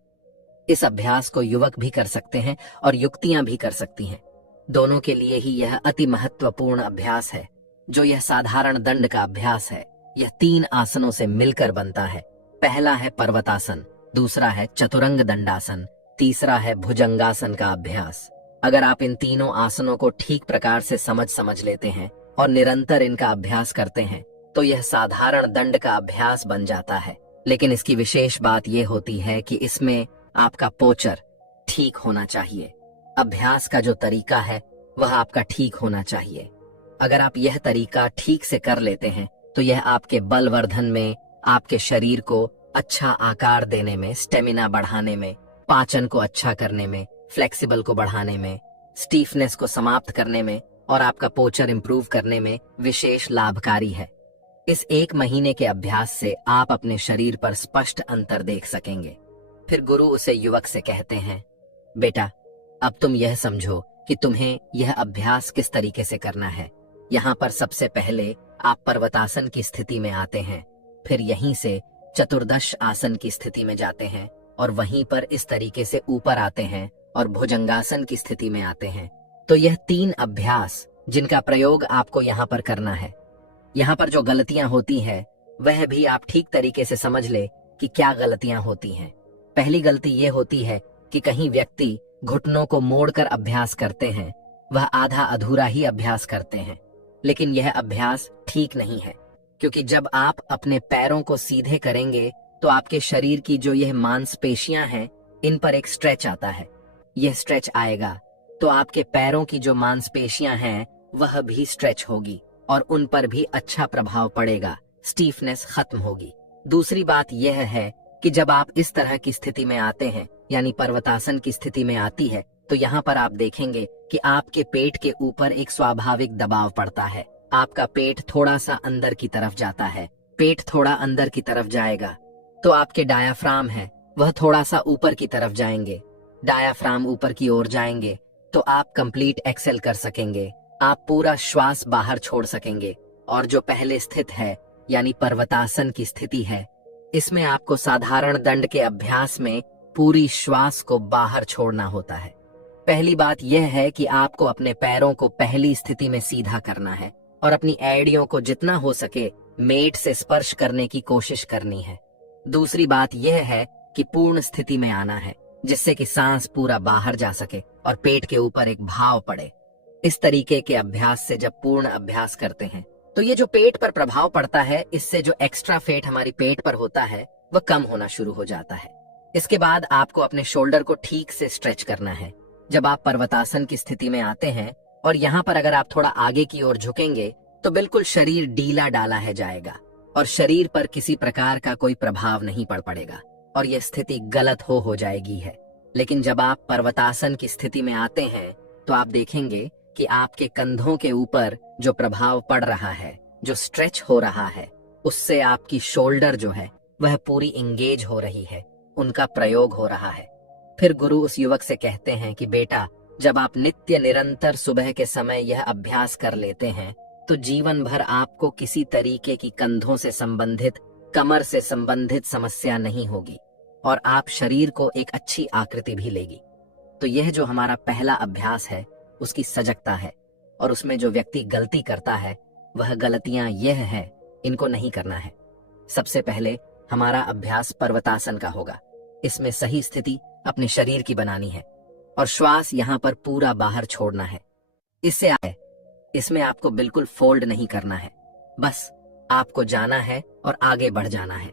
इस अभ्यास को युवक भी कर सकते हैं और युक्तियां भी कर सकती हैं। दोनों के लिए ही यह अति महत्वपूर्ण अभ्यास है। जो यह साधारण दंड का अभ्यास है यह 3 आसनों से मिलकर बनता है। पहला है पर्वतासन, दूसरा है चतुरंग दंडासन, तीसरा है भुजंगासन का अभ्यास। अगर आप इन तीनों आसनों को ठीक प्रकार से समझ लेते हैं और निरंतर इनका अभ्यास करते हैं तो यह साधारण दंड का अभ्यास बन जाता है। लेकिन इसकी विशेष बात यह होती है कि इसमें आपका पोचर ठीक होना चाहिए। अभ्यास का जो तरीका है वह आपका ठीक होना चाहिए। अगर आप यह तरीका ठीक से कर लेते हैं तो यह आपके बल वर्धन में, आपके शरीर को अच्छा आकार देने में, स्टेमिना बढ़ाने में, पाचन को अच्छा करने में, फ्लेक्सिबल को बढ़ाने में, स्टीफनेस को समाप्त करने में और आपका पोचर इंप्रूव करने में विशेष लाभकारी है। इस 1 महीने के अभ्यास से आप अपने शरीर पर स्पष्ट अंतर देख सकेंगे। फिर गुरु उसे युवक से कहते हैं, बेटा अब तुम यह समझो कि तुम्हें यह अभ्यास किस तरीके से करना है। यहाँ पर सबसे पहले आप पर्वतासन की स्थिति में आते हैं, फिर यहीं से चतुर्दश आसन की स्थिति में जाते हैं और वहीं पर इस तरीके से ऊपर आते हैं और भुजंगासन की स्थिति में आते हैं। तो यह 3 अभ्यास जिनका प्रयोग आपको यहाँ पर करना है। यहाँ पर जो गलतियां होती हैं वह भी आप ठीक तरीके से समझ ले कि क्या गलतियां होती हैं। पहली गलती यह होती है कि कहीं व्यक्ति घुटनों को मोड़कर अभ्यास करते हैं, वह आधा अधूरा ही अभ्यास करते हैं। लेकिन यह अभ्यास ठीक नहीं है, क्योंकि जब आप अपने पैरों को सीधे करेंगे तो आपके शरीर की जो यह मांसपेशियां हैं इन पर एक स्ट्रेच आता है। यह स्ट्रेच आएगा तो आपके पैरों की जो मांसपेशियां हैं वह भी स्ट्रेच होगी और उन पर भी अच्छा प्रभाव पड़ेगा, स्टीफनेस खत्म होगी। दूसरी बात यह है कि जब आप इस तरह की स्थिति में आते हैं, यानी पर्वतासन की स्थिति में आती है, तो यहाँ पर आप देखेंगे कि आपके पेट के ऊपर एक स्वाभाविक दबाव पड़ता है। आपका पेट थोड़ा सा अंदर की तरफ जाता है। पेट थोड़ा अंदर की तरफ जाएगा तो आपके डायाफ्राम है वह थोड़ा सा ऊपर की तरफ जाएंगे। डायाफ्राम ऊपर की ओर जाएंगे तो आप कंप्लीट एक्सेल कर सकेंगे, आप पूरा श्वास बाहर छोड़ सकेंगे। और जो पहले स्थित है यानी पर्वतासन की स्थिति है, इसमें आपको साधारण दंड के अभ्यास में पूरी श्वास को बाहर छोड़ना होता है। पहली बात यह है कि आपको अपने पैरों को पहली स्थिति में सीधा करना है और अपनी एड़ियों को जितना हो सके मेट से स्पर्श करने की कोशिश करनी है। दूसरी बात यह है कि पूर्ण स्थिति में आना है, जिससे कि सांस पूरा बाहर जा सके और पेट के ऊपर एक भाव पड़े। इस तरीके के अभ्यास से जब पूर्ण अभ्यास करते हैं तो ये जो पेट पर प्रभाव पड़ता है, इससे जो एक्स्ट्रा फेट हमारी पेट पर होता है वह कम होना शुरू हो जाता है। इसके बाद आपको अपने शोल्डर को ठीक से स्ट्रेच करना है। जब आप पर्वतासन की स्थिति में आते हैं और यहाँ पर अगर आप थोड़ा आगे की ओर झुकेंगे तो बिल्कुल शरीर ढीला डाला है जाएगा और शरीर पर किसी प्रकार का कोई प्रभाव नहीं पड़ेगा और यह स्थिति गलत हो जाएगी है। लेकिन जब आप पर्वतासन की स्थिति में आते हैं तो आप देखेंगे कि आपके कंधों के ऊपर जो प्रभाव पड़ रहा है, जो स्ट्रेच हो रहा है, उससे आपकी शोल्डर जो है वह पूरी एंगेज हो रही है, उनका प्रयोग हो रहा है। फिर गुरु उस युवक से कहते हैं कि बेटा जब आप नित्य निरंतर सुबह के समय यह अभ्यास कर लेते हैं तो जीवन भर आपको किसी तरीके की कंधों से संबंधित, कमर से संबंधित समस्या नहीं होगी और आप शरीर को एक अच्छी आकृति भी लेगी। तो यह जो हमारा पहला अभ्यास है उसकी सजगता है। और उसमें जो व्यक्ति गलती करता है वह गलतियां यह है, इनको नहीं करना है। सबसे पहले हमारा अभ्यास पर्वतासन का होगा। इसमें सही स्थिति अपने शरीर की बनानी है और श्वास यहाँ पर पूरा बाहर छोड़ना है। इसमें आपको बिल्कुल फोल्ड नहीं करना है, बस आपको जाना है और आगे बढ़ जाना है।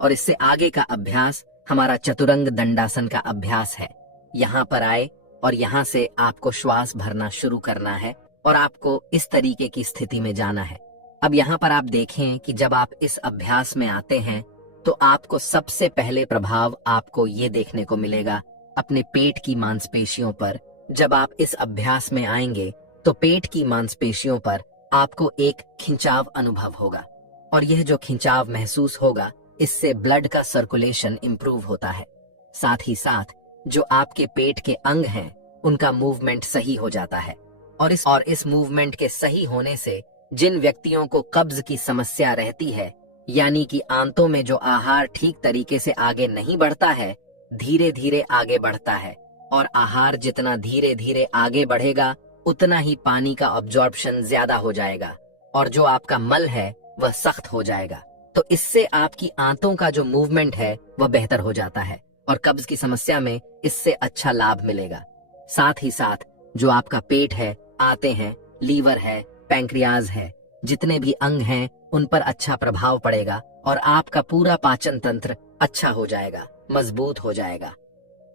और इससे आगे का अभ्यास हमारा चतुरंग दंडासन का अभ्यास है। यहाँ पर आए और यहाँ से आपको श्वास भरना शुरू करना है और आपको इस तरीके की स्थिति में जाना है। अब यहाँ पर आप देखें कि जब आप इस अभ्यास में आते हैं तो आपको सबसे पहले प्रभाव आपको ये देखने को मिलेगा अपने पेट की मांसपेशियों पर। जब आप इस अभ्यास में आएंगे तो पेट की मांसपेशियों पर आपको एक खिंचाव अनुभव होगा और यह जो खिंचाव महसूस होगा इससे ब्लड का सर्कुलेशन इंप्रूव होता है। साथ ही साथ जो आपके पेट के अंग हैं उनका मूवमेंट सही हो जाता है और इस मूवमेंट के सही होने से जिन व्यक्तियों को कब्ज की समस्या रहती है, यानी कि आंतों में जो आहार ठीक तरीके से आगे नहीं बढ़ता है, धीरे धीरे आगे बढ़ता है और आहार जितना धीरे धीरे आगे बढ़ेगा उतना ही पानी का अब्जॉर्प्शन ज्यादा हो जाएगा और जो आपका मल है वह सख्त हो जाएगा। तो इससे आपकी आंतों का जो मूवमेंट है वह बेहतर हो जाता है और कब्ज की समस्या में इससे अच्छा लाभ मिलेगा। साथ ही साथ जो आपका पेट है, आंतें हैं, लीवर है, पैंक्रियाज है, जितने भी अंग हैं उन पर अच्छा प्रभाव पड़ेगा और आपका पूरा पाचन तंत्र अच्छा हो जाएगा, मजबूत हो जाएगा।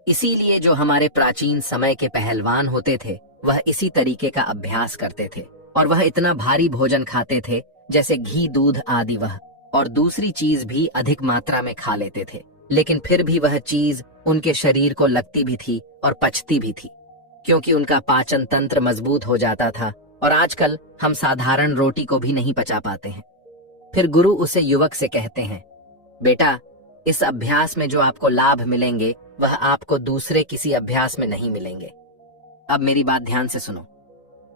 इसीलिए जो हमारे प्राचीन समय के पहलवान होते थे वह इसी तरीके का अभ्यास करते थे और वह इतना भारी भोजन खाते थे जैसे घी, दूध आदि वह और दूसरी चीज भी अधिक मात्रा में खा लेते थे, लेकिन फिर भी वह चीज उनके शरीर को लगती भी थी और पचती भी थी क्योंकि उनका पाचन तंत्र मजबूत हो जाता था। और आजकल हम साधारण रोटी को भी नहीं पचा पाते हैं। फिर गुरु उसे युवक से कहते हैं, बेटा इस अभ्यास में जो आपको लाभ मिलेंगे वह आपको दूसरे किसी अभ्यास में नहीं मिलेंगे। अब मेरी बात ध्यान से सुनो।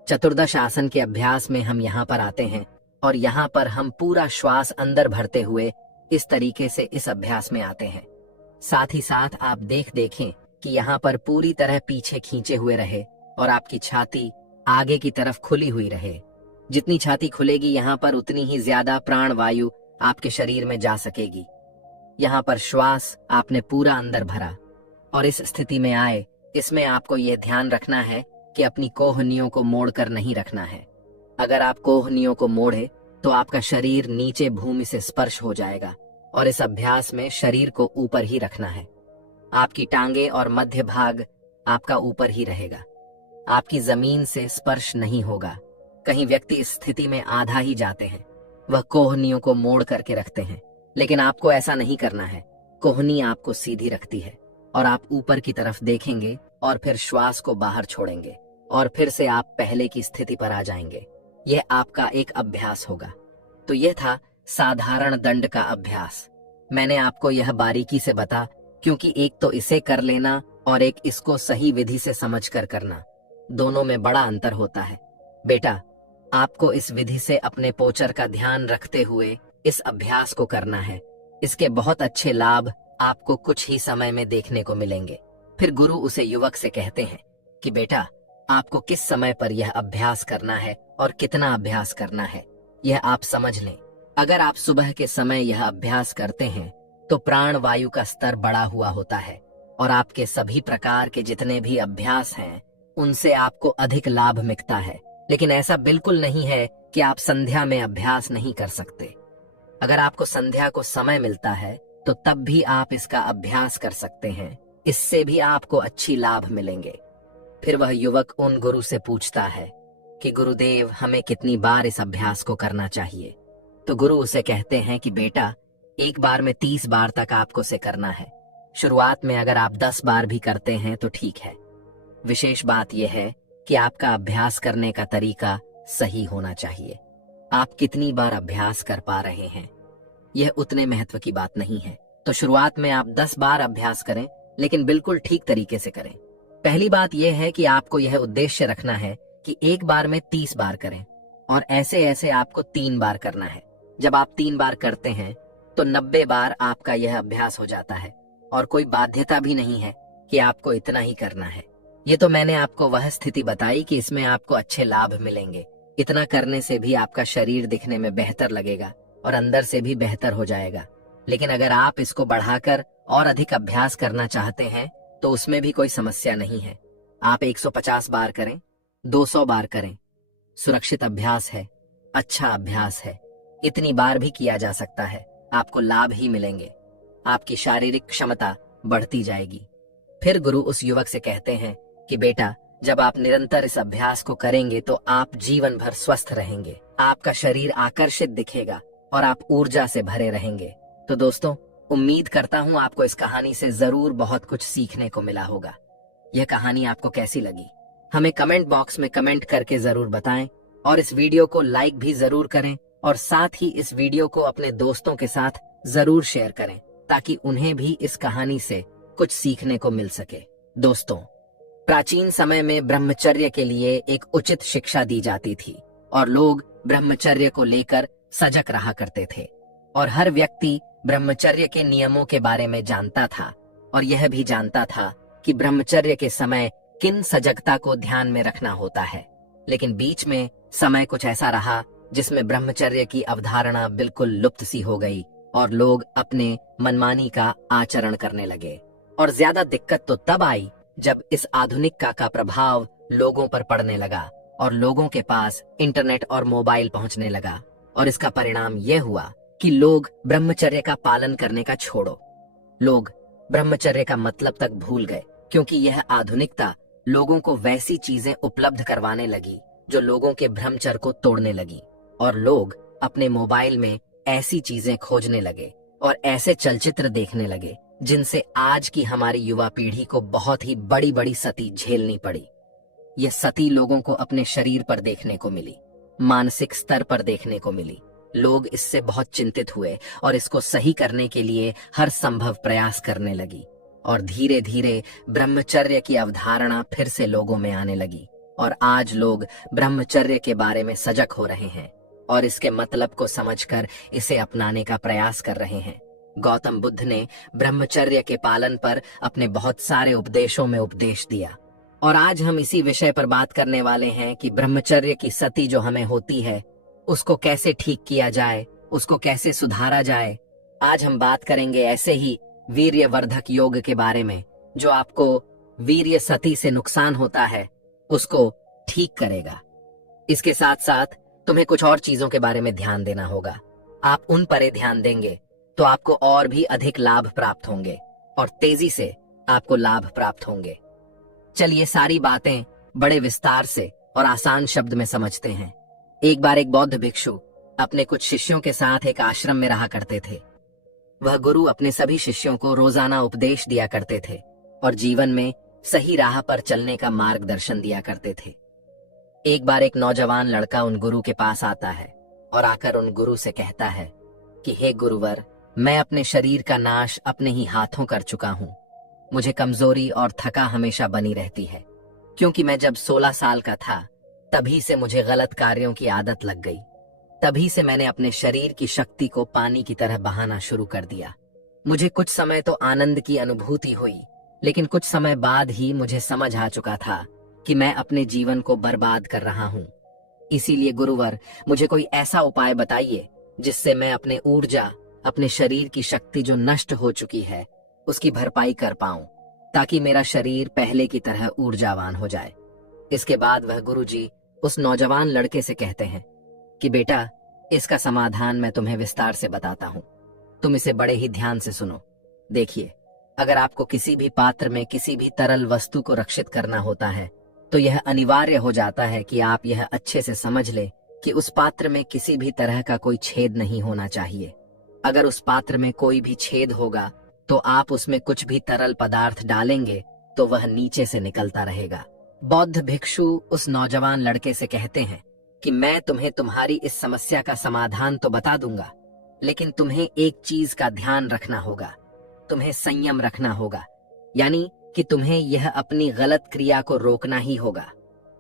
चतुर्दश आसन के अभ्यास में हम यहाँ पर आते हैं और यहाँ पर हम पूरा श्वास अंदर भरते हुए इस तरीके से इस अभ्यास में आते हैं। साथ ही साथ आप देखें कि यहाँ पर पूरी तरह पीछे खींचे हुए रहे और आपकी छाती आगे की तरफ खुली हुई रहे। जितनी छाती खुलेगी यहाँ पर उतनी ही ज्यादा प्राण वायु आपके शरीर में जा सकेगी। यहाँ पर श्वास आपने पूरा अंदर भरा और इस स्थिति में आए। इसमें आपको यह ध्यान रखना है कि अपनी कोहनियों को मोड़कर नहीं रखना है। अगर आप कोहनियों को मोड़े तो आपका शरीर नीचे भूमि से स्पर्श हो जाएगा और इस अभ्यास में शरीर को ऊपर ही रखना है। आपकी टांगे और मध्य भाग आपका ऊपर ही रहेगा, आपकी जमीन से स्पर्श नहीं होगा। कहीं व्यक्ति इस स्थिति में आधा ही जाते हैं, वह कोहनियों को मोड़ करके रखते हैं, लेकिन आपको ऐसा नहीं करना है। कोहनी आपको सीधी रखती है और आप ऊपर की तरफ देखेंगे और फिर श्वास को बाहर छोड़ेंगे और फिर से आप पहले की स्थिति पर आ जाएंगे। यह आपका एक अभ्यास होगा। तो यह था साधारण दंड का अभ्यास। मैंने आपको यह बारीकी से बता क्योंकि एक तो इसे कर लेना और एक इसको सही विधि से समझकर करना, दोनों में बड़ा अंतर होता है। बेटा आपको इस विधि से अपने पोचर का ध्यान रखते हुए इस अभ्यास को करना है। इसके बहुत अच्छे लाभ आपको कुछ ही समय में देखने को मिलेंगे। फिर गुरु उसे युवक से कहते हैं कि बेटा आपको किस समय पर यह अभ्यास करना है और कितना अभ्यास करना है यह आप समझ लें। अगर आप सुबह के समय यह अभ्यास करते हैं तो प्राण वायु का स्तर बढ़ा हुआ होता है और आपके सभी प्रकार के जितने भी अभ्यास हैं उनसे आपको अधिक लाभ मिलता है। लेकिन ऐसा बिल्कुल नहीं है कि आप संध्या में अभ्यास नहीं कर सकते। अगर आपको संध्या को समय मिलता है तो तब भी आप इसका अभ्यास कर सकते हैं, इससे भी आपको अच्छी लाभ मिलेंगे। फिर वह युवक उन गुरु से पूछता है कि गुरुदेव हमें कितनी बार इस अभ्यास को करना चाहिए। तो गुरु उसे कहते हैं कि बेटा एक बार में 30 बार तक आपको इसे करना है। शुरुआत में अगर आप 10 बार भी करते हैं तो ठीक है। विशेष बात यह है कि आपका अभ्यास करने का तरीका सही होना चाहिए। आप कितनी बार अभ्यास कर पा रहे हैं यह उतने महत्व की बात नहीं है। तो शुरुआत में आप 10 बार अभ्यास करें, लेकिन बिल्कुल ठीक तरीके से करें। पहली बात यह है कि आपको यह उद्देश्य रखना है कि एक बार में 30 बार करें और ऐसे ऐसे आपको 3 बार करना है। जब आप 3 बार करते हैं तो 90 बार आपका यह अभ्यास हो जाता है और कोई बाध्यता भी नहीं है कि आपको इतना ही करना है। ये तो मैंने आपको वह स्थिति बताई कि इसमें आपको अच्छे लाभ मिलेंगे। इतना करने से भी आपका शरीर दिखने में बेहतर लगेगा और अंदर से भी बेहतर हो जाएगा। लेकिन अगर आप इसको बढ़ाकर और अधिक अभ्यास करना चाहते हैं तो उसमें भी कोई समस्या नहीं है। आप 150 बार करें, 200 बार करें। सुरक्षित अभ्यास है, अच्छा अभ्यास है। इतनी बार भी किया जा सकता है, आपको लाभ ही मिलेंगे। आपकी शारीरिक क्षमता बढ़ती जाएगी। फिर गुरु उस युवक से कहते हैं कि बेटा, जब आप निरंतर इस अभ्यास को करेंगे तो आप जीवन भर स्वस्थ रहेंगे, आपका शरीर आकर्षित दिखेगा और आप ऊर्जा से भरे रहेंगे। तो दोस्तों, उम्मीद करता हूँ आपको इस कहानी से जरूर बहुत कुछ सीखने को मिला होगा। यह कहानी आपको कैसी लगी हमें कमेंट बॉक्स में कमेंट करके जरूर बताएं और इस वीडियो को लाइक भी जरूर करें और साथ ही इस वीडियो को अपने दोस्तों के साथ जरूर शेयर करें ताकि उन्हें भी इस कहानी से कुछ सीखने को मिल सके। दोस्तों, प्राचीन समय में ब्रह्मचर्य के लिए एक उचित शिक्षा दी जाती थी और लोग ब्रह्मचर्य को लेकर सजग रहा करते थे और हर व्यक्ति ब्रह्मचर्य के नियमों के बारे में जानता था और यह भी जानता था कि ब्रह्मचर्य के समय किन सजगता को ध्यान में रखना होता है। लेकिन बीच में समय कुछ ऐसा रहा जिसमें ब्रह्मचर्य की अवधारणा बिल्कुल लुप्त सी हो गई और लोग अपने मनमानी का आचरण करने लगे। और ज्यादा दिक्कत तो तब आई जब इस आधुनिकता का प्रभाव लोगों पर पड़ने लगा और लोगों के पास इंटरनेट और मोबाइल पहुंचने लगा और इसका परिणाम यह हुआ कि लोग ब्रह्मचर्य का पालन करने का छोड़ो, लोग ब्रह्मचर्य का मतलब तक भूल गए क्योंकि यह आधुनिकता लोगों को वैसी चीजें उपलब्ध करवाने लगी जो लोगों के ब्रह्मचर्य को तोड़ने लगी और लोग अपने मोबाइल में ऐसी चीजें खोजने लगे और ऐसे चलचित्र देखने लगे जिनसे आज की हमारी युवा पीढ़ी को बहुत ही बड़ी बड़ी सती झेलनी पड़ी। यह सती लोगों को अपने शरीर पर देखने को मिली, मानसिक स्तर पर देखने को मिली। लोग इससे बहुत चिंतित हुए और इसको सही करने के लिए हर संभव प्रयास करने लगी और धीरे धीरे ब्रह्मचर्य की अवधारणा फिर से लोगों में आने लगी और आज लोग ब्रह्मचर्य के बारे में सजग हो रहे हैं और इसके मतलब को समझकर इसे अपनाने का प्रयास कर रहे हैं। गौतम बुद्ध ने ब्रह्मचर्य के पालन पर अपने बहुत सारे उपदेशों में उपदेश दिया और आज हम इसी विषय पर बात करने वाले हैं कि ब्रह्मचर्य की सती जो हमें होती है उसको कैसे ठीक किया जाए, उसको कैसे सुधारा जाए। आज हम बात करेंगे ऐसे ही वीर्यवर्धक योग के बारे में जो आपको वीर्य सती से नुकसान होता है उसको ठीक करेगा। इसके साथ साथ तुम्हें कुछ और चीजों के बारे में ध्यान देना होगा। आप उन पर ध्यान देंगे तो आपको और भी अधिक लाभ प्राप्त होंगे और तेजी से आपको लाभ प्राप्त होंगे। चलिए सारी बातें बड़े विस्तार से और आसान शब्द में समझते हैं। एक बार एक बौद्ध भिक्षु अपने कुछ शिष्यों के साथ एक आश्रम में रहा करते थे। वह गुरु अपने सभी शिष्यों को रोजाना उपदेश दिया करते थे और जीवन में सही राह पर चलने का मार्गदर्शन दिया करते थे। एक बार एक नौजवान लड़का उन गुरु के पास आता है और आकर उन गुरु से कहता है कि हे गुरुवर, मैं अपने शरीर का नाश अपने ही हाथों कर चुका हूँ। मुझे कमजोरी और थका हमेशा बनी रहती है क्योंकि मैं जब 16 साल का था तभी से मुझे गलत कार्यों की आदत लग गई। तभी से मैंने अपने शरीर की शक्ति को पानी की तरह बहाना शुरू कर दिया। मुझे कुछ समय तो आनंद की अनुभूति हुई, लेकिन कुछ समय बाद ही मुझे समझ आ चुका था कि मैं अपने जीवन को बर्बाद कर रहा हूँ। इसीलिए गुरुवर, मुझे कोई ऐसा उपाय बताइए जिससे मैं अपने ऊर्जा, अपने शरीर की शक्ति जो नष्ट हो चुकी है उसकी भरपाई कर पाऊं ताकि मेरा शरीर पहले की तरह ऊर्जावान हो जाए। इसके बाद वह गुरुजी उस नौजवान लड़के से कहते हैं कि बेटा, इसका समाधान मैं तुम्हें विस्तार से बताता हूँ, तुम इसे बड़े ही ध्यान से सुनो। देखिए, अगर आपको किसी भी पात्र में किसी भी तरल वस्तु को रक्षित करना होता है तो यह अनिवार्य हो जाता है कि आप यह अच्छे से समझ ले कि उस पात्र में किसी भी तरह का कोई छेद नहीं होना चाहिए। अगर उस पात्र में कोई भी छेद होगा तो आप उसमें कुछ भी तरल पदार्थ डालेंगे तो वह नीचे से निकलता रहेगा। बौद्ध भिक्षु उस नौजवान लड़के से कहते हैं कि मैं तुम्हें तुम्हारी इस समस्या का समाधान तो बता दूंगा, लेकिन तुम्हें एक चीज का ध्यान रखना होगा, तुम्हें संयम रखना होगा, यानी कि तुम्हें यह अपनी गलत क्रिया को रोकना ही होगा।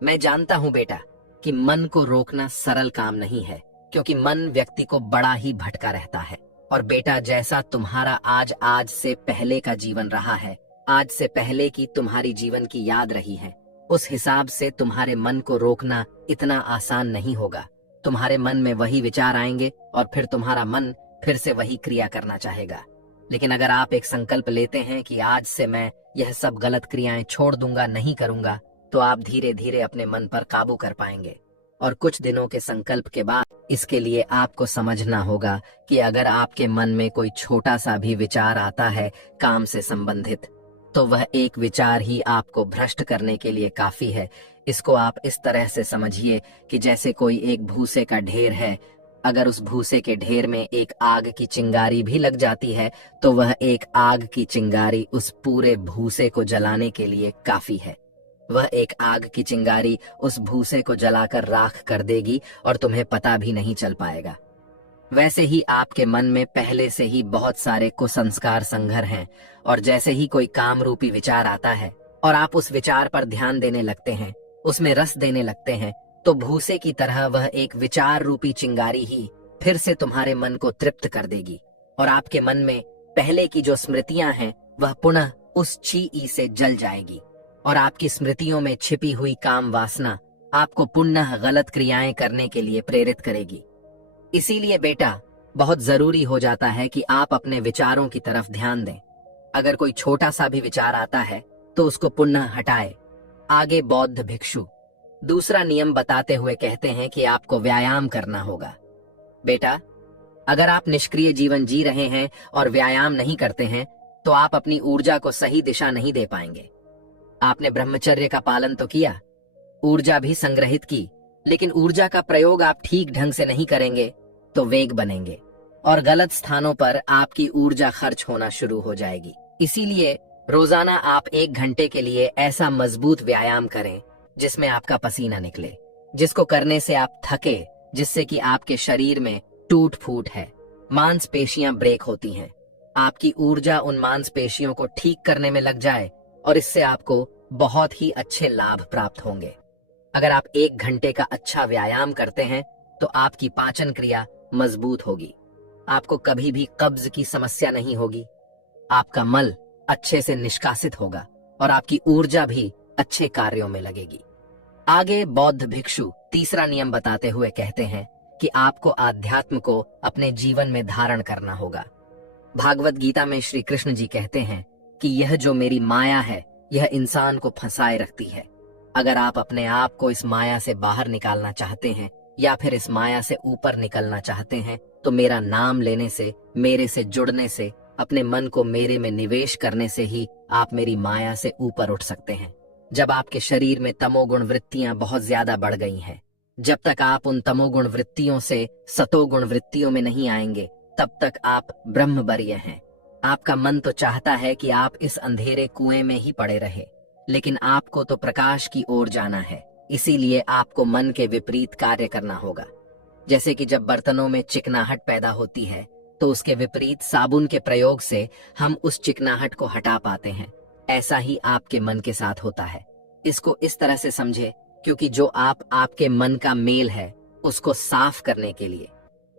मैं जानता हूं बेटा कि मन को रोकना सरल काम नहीं है क्योंकि मन व्यक्ति को बड़ा ही भटका रहता है। और बेटा, जैसा तुम्हारा आज से पहले का जीवन रहा है, आज से पहले की तुम्हारी जीवन की याद रही है, उस हिसाब से तुम्हारे मन को रोकना इतना आसान नहीं होगा। तुम्हारे मन में वही विचार आएंगे और फिर तुम्हारा मन फिर से वही क्रिया करना चाहेगा। लेकिन अगर आप एक संकल्प लेते हैं कि आज से मैं यह सब गलत क्रियाएं छोड़ दूंगा, नहीं करूंगा, तो आप धीरे धीरे अपने मन पर काबू कर पाएंगे। और कुछ दिनों के संकल्प के बाद इसके लिए आपको समझना होगा कि अगर आपके मन में कोई छोटा सा भी विचार आता है काम से संबंधित, तो वह एक विचार ही आपको भ्रष्ट करने के लिए काफी है। इसको आप इस तरह से समझिए कि जैसे कोई एक भूसे का ढेर है। अगर उस भूसे के ढेर में एक आग की चिंगारी भी लग जाती है तो वह एक आग की चिंगारी उस पूरे भूसे को जलाने के लिए काफी है। वह एक आग की चिंगारी उस भूसे को जलाकर राख कर देगी और तुम्हें पता भी नहीं चल पाएगा। वैसे ही आपके मन में पहले से ही बहुत सारे कुसंस्कार संघर हैं, और जैसे ही कोई काम रूपी विचार आता है और आप उस विचार पर ध्यान देने लगते हैं, उसमें रस देने लगते हैं, तो भूसे की तरह वह एक विचार रूपी चिंगारी ही फिर से तुम्हारे मन को तृप्त कर देगी और आपके मन में पहले की जो स्मृतियां हैं वह पुनः उस ची से जल जाएगी और आपकी स्मृतियों में छिपी हुई काम वासना आपको पुनः गलत क्रियाएं करने के लिए प्रेरित करेगी। इसीलिए बेटा, बहुत जरूरी हो जाता है कि आप अपने विचारों की तरफ ध्यान दें। अगर कोई छोटा सा भी विचार आता है तो उसको पुनः हटाए। आगे बौद्ध भिक्षु दूसरा नियम बताते हुए कहते हैं कि आपको व्यायाम करना होगा। बेटा, अगर आप निष्क्रिय जीवन जी रहे हैं और व्यायाम नहीं करते हैं तो आप अपनी ऊर्जा को सही दिशा नहीं दे पाएंगे। आपने ब्रह्मचर्य का पालन तो किया, ऊर्जा भी संग्रहित की, लेकिन ऊर्जा का प्रयोग आप ठीक ढंग से नहीं करेंगे तो वेग बनेंगे और गलत स्थानों पर आपकी ऊर्जा खर्च होना शुरू हो जाएगी। इसीलिए रोजाना आप 1 घंटे के लिए ऐसा मजबूत व्यायाम करें जिसमें आपका पसीना निकले, जिसको करने से आप थके, जिससे कि आपके शरीर में टूट फूट है, मांसपेशियां ब्रेक होती हैं, आपकी ऊर्जा उन मांसपेशियों को ठीक करने में लग जाए और इससे आपको बहुत ही अच्छे लाभ प्राप्त होंगे। अगर आप 1 घंटे का अच्छा व्यायाम करते हैं तो आपकी पाचन क्रिया मजबूत होगी, आपको कभी भी कब्ज की समस्या नहीं होगी, आपका मल अच्छे से निष्कासित होगा और आपकी ऊर्जा भी अच्छे कार्यों में लगेगी। आगे बौद्ध भिक्षु तीसरा नियम बताते हुए कहते हैं कि आपको आध्यात्म को अपने जीवन में धारण करना होगा। भागवत गीता में श्री कृष्ण जी कहते हैं कि यह जो मेरी माया है यह इंसान को फंसाए रखती है। अगर आप अपने आप को इस माया से बाहर निकालना चाहते हैं या फिर इस माया से ऊपर निकलना चाहते हैं तो मेरा नाम लेने से, मेरे से जुड़ने से, अपने मन को मेरे में निवेश करने से ही आप मेरी माया से ऊपर उठ सकते हैं। जब आपके शरीर में तमोगुण वृत्तियां बहुत ज्यादा बढ़ गई हैं, जब तक आप उन तमोगुण वृत्तियों से सतोगुण वृत्तियों में नहीं आएंगे तब तक आप ब्रह्मवर्य हैं। आपका मन तो चाहता है कि आप इस अंधेरे कुएं में ही पड़े रहे, लेकिन आपको तो प्रकाश की ओर जाना है। इसीलिए आपको मन के विपरीत कार्य करना होगा। जैसे कि जब बर्तनों में चिकनाहट पैदा होती है तो उसके विपरीत साबुन के प्रयोग से हम उस चिकनाहट को हटा पाते हैं, ऐसा ही आपके मन के साथ होता है। इसको इस तरह से समझे, क्योंकि जो आपके मन का मेल है उसको साफ करने के लिए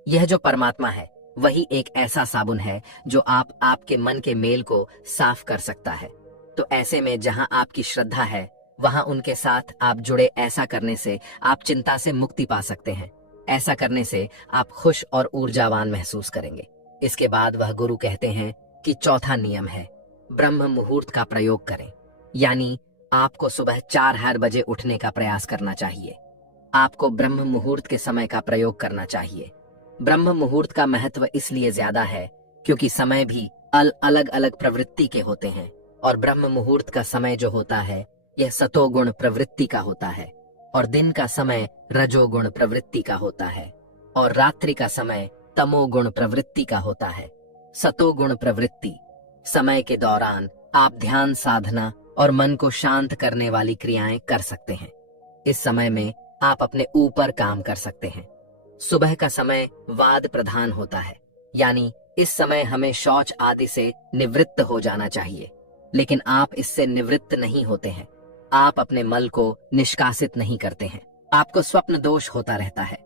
यह जो परमात्मा है वही एक ऐसा साबुन है जो आपके मन के मेल को साफ कर सकता है। तो ऐसे में जहां आपकी श्रद्धा है वहां उनके साथ आप जुड़े। ऐसा करने से आप चिंता से मुक्ति पा सकते हैं। ऐसा करने से आप खुश और ऊर्जावान महसूस करेंगे। इसके बाद वह गुरु कहते हैं कि चौथा नियम है ब्रह्म मुहूर्त का प्रयोग करें, यानी आपको सुबह 4 बजे उठने का प्रयास करना चाहिए। आपको ब्रह्म मुहूर्त के समय का प्रयोग करना चाहिए। ब्रह्म मुहूर्त का महत्व इसलिए ज्यादा है क्योंकि समय भी अलग अलग प्रवृत्ति के होते हैं और ब्रह्म मुहूर्त का समय जो होता है यह सतोगुण प्रवृत्ति का होता है और दिन का समय रजोगुण प्रवृत्ति का होता है और रात्रि का समय तमोगुण प्रवृत्ति का होता है। सतोगुण प्रवृत्ति समय के दौरान आप ध्यान साधना और मन को शांत करने वाली क्रियाएं कर सकते हैं। इस समय में आप अपने ऊपर काम कर सकते हैं। सुबह का समय वाद प्रधान होता है, यानी इस समय हमें शौच आदि से निवृत्त हो जाना चाहिए, लेकिन आप इससे निवृत्त नहीं होते हैं। आप अपने मल को निष्कासित नहीं करते हैं। आपको स्वप्न दोष होता रहता है,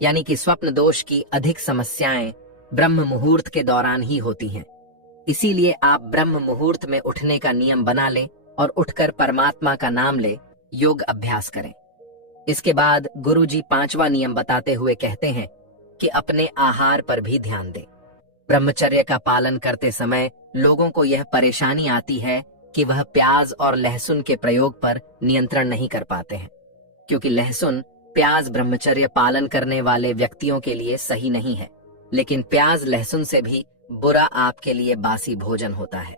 यानी कि स्वप्न दोष की अधिक समस्याएं ब्रह्म मुहूर्त के दौरान ही होती हैं। इसीलिए आप ब्रह्म मुहूर्त में उठने का नियम बना लें और उठकर परमात्मा का नाम ले योग अभ्यास करें। इसके बाद गुरुजी 5वां नियम बताते हुए कहते हैं कि अपने आहार पर भी ध्यान दें। ब्रह्मचर्य का पालन करते समय लोगों को यह परेशानी आती है कि वह प्याज और लहसुन के प्रयोग पर नियंत्रण नहीं कर पाते हैं, क्योंकि लहसुन प्याज ब्रह्मचर्य पालन करने वाले व्यक्तियों के लिए सही नहीं है, लेकिन प्याज लहसुन से भी बुरा आपके लिए बासी भोजन होता है,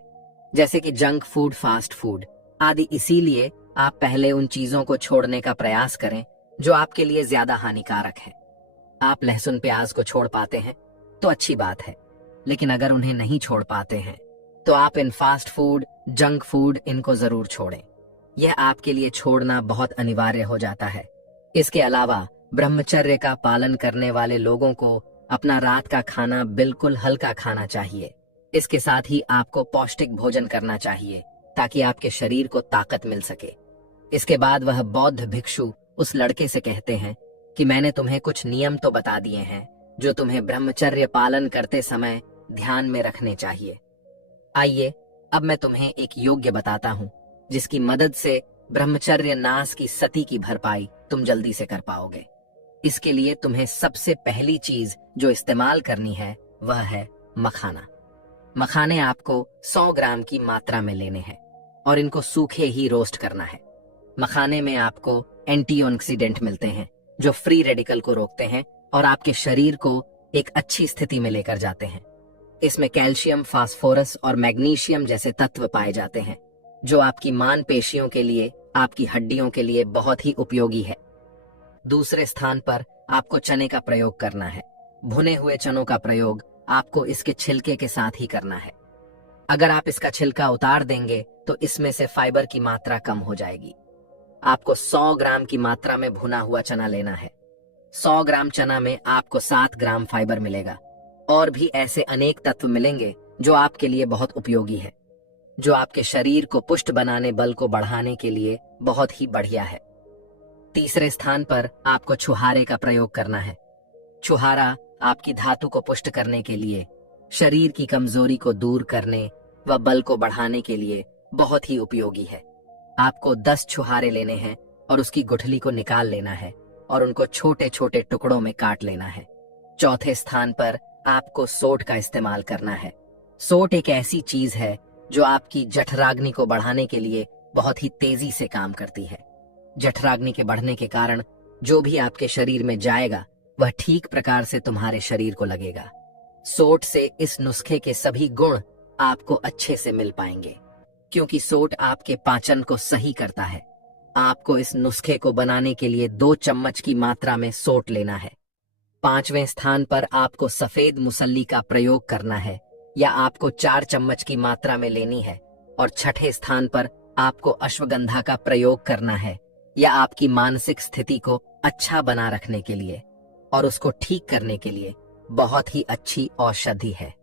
जैसे कि जंक फूड, फास्ट फूड आदि। इसीलिए आप पहले उन चीजों को छोड़ने का प्रयास करें जो आपके लिए ज्यादा हानिकारक है। आप लहसुन प्याज को छोड़ पाते हैं तो अच्छी बात है, लेकिन अगर उन्हें नहीं छोड़ पाते हैं तो आप इन फास्ट फूड, जंक फूड इनको जरूर छोड़ें। यह आपके लिए छोड़ना बहुत अनिवार्य हो जाता है। इसके अलावा ब्रह्मचर्य का पालन करने वाले लोगों को अपना रात का खाना बिल्कुल हल्का खाना चाहिए। इसके साथ ही आपको पौष्टिक भोजन करना चाहिए ताकि आपके शरीर को ताकत मिल सके। इसके बाद वह बौद्ध भिक्षु उस लड़के से कहते हैं कि मैंने तुम्हें कुछ नियम तो बता दिए हैं जो तुम्हें ब्रह्मचर्य पालन करते समय ध्यान में रखने चाहिए। आइए अब मैं तुम्हें एक योग्य बताता हूँ जिसकी मदद से ब्रह्मचर्य नाश की सती की भरपाई तुम जल्दी से कर पाओगे। इसके लिए तुम्हें सबसे पहली चीज जो इस्तेमाल करनी है वह है मखाना। मखाने आपको 100 ग्राम की मात्रा में लेने हैं और इनको सूखे ही रोस्ट करना है। मखाने में आपको एंटीऑक्सीडेंट मिलते हैं जो फ्री रेडिकल को रोकते हैं और आपके शरीर को एक अच्छी स्थिति में लेकर जाते हैं। इसमें कैल्शियम, फास्फोरस और मैग्नीशियम जैसे तत्व पाए जाते हैं जो आपकी मांसपेशियों के लिए, आपकी हड्डियों के लिए बहुत ही उपयोगी है। दूसरे स्थान पर आपको चने का प्रयोग करना है। भुने हुए चनों का प्रयोग आपको इसके छिलके के साथ ही करना है। अगर आप इसका छिलका उतार देंगे तो इसमें से फाइबर की मात्रा कम हो जाएगी। आपको 100 ग्राम की मात्रा में भुना हुआ चना लेना है। 100 ग्राम चना में आपको 7 ग्राम फाइबर मिलेगा और भी ऐसे अनेक तत्व मिलेंगे जो आपके लिए बहुत उपयोगी है, जो आपके शरीर को पुष्ट बनाने, बल को बढ़ाने के लिए बहुत ही बढ़िया है। तीसरे स्थान पर आपको छुहारे का प्रयोग करना है। छुहारा आपकी धातु को पुष्ट करने के लिए, शरीर की कमजोरी को दूर करने व बल को बढ़ाने के लिए बहुत ही उपयोगी है। आपको 10 छुहारे लेने हैं और उसकी गुठली को निकाल लेना है और उनको छोटे छोटे टुकड़ों में काट लेना है। चौथे स्थान पर आपको सोट का इस्तेमाल करना है। सोट एक ऐसी चीज है जो आपकी जठराग्नि को बढ़ाने के लिए बहुत ही तेजी से काम करती है। जठराग्नि के बढ़ने के कारण जो भी आपके शरीर में जाएगा वह ठीक प्रकार से तुम्हारे शरीर को लगेगा। सोट से इस नुस्खे के सभी गुण आपको अच्छे से मिल पाएंगे, क्योंकि सोट आपके पाचन को सही करता है। आपको इस नुस्खे को बनाने के लिए 2 चम्मच की मात्रा में सोट लेना है। 5वें स्थान पर आपको सफेद मुसल्ली का प्रयोग करना है, या आपको 4 चम्मच की मात्रा में लेनी है। और 6ठे स्थान पर आपको अश्वगंधा का प्रयोग करना है, या आपकी मानसिक स्थिति को अच्छा बना रखने के लिए और उसको ठीक करने के लिए बहुत ही अच्छी औषधि है।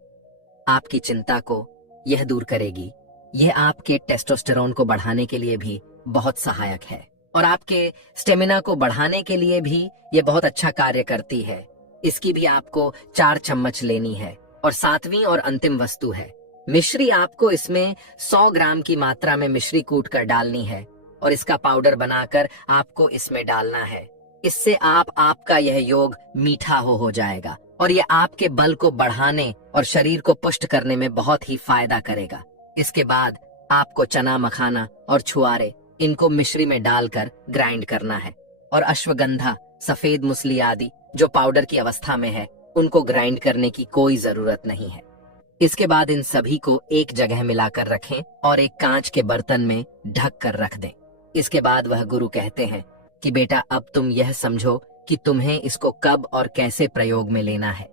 आपकी चिंता को यह दूर करेगी। यह आपके टेस्टोस्टेरोन को बढ़ाने के लिए भी बहुत सहायक है और आपके स्टेमिना को बढ़ाने के लिए भी यह बहुत अच्छा कार्य करती है। इसकी भी आपको 4 चम्मच लेनी है। और 7वीं और अंतिम वस्तु है मिश्री। आपको इसमें 100 ग्राम की मात्रा में मिश्री कूट कर डालनी है और इसका पाउडर बनाकर आपको इसमें डालना है। इससे आपका यह योग मीठा हो जाएगा और यह आपके बल को बढ़ाने और शरीर को पुष्ट करने में बहुत ही फायदा करेगा। इसके बाद आपको चना, मखाना और छुआरे इनको मिश्री में डालकर ग्राइंड करना है और अश्वगंधा, सफेद मुसली आदि जो पाउडर की अवस्था में है उनको ग्राइंड करने की कोई जरूरत नहीं है। इसके बाद इन सभी को एक जगह मिलाकर रखें और एक कांच के बर्तन में ढक कर रख दें। इसके बाद वह गुरु कहते हैं कि बेटा अब तुम यह समझो कि तुम्हें इसको कब और कैसे प्रयोग में लेना है।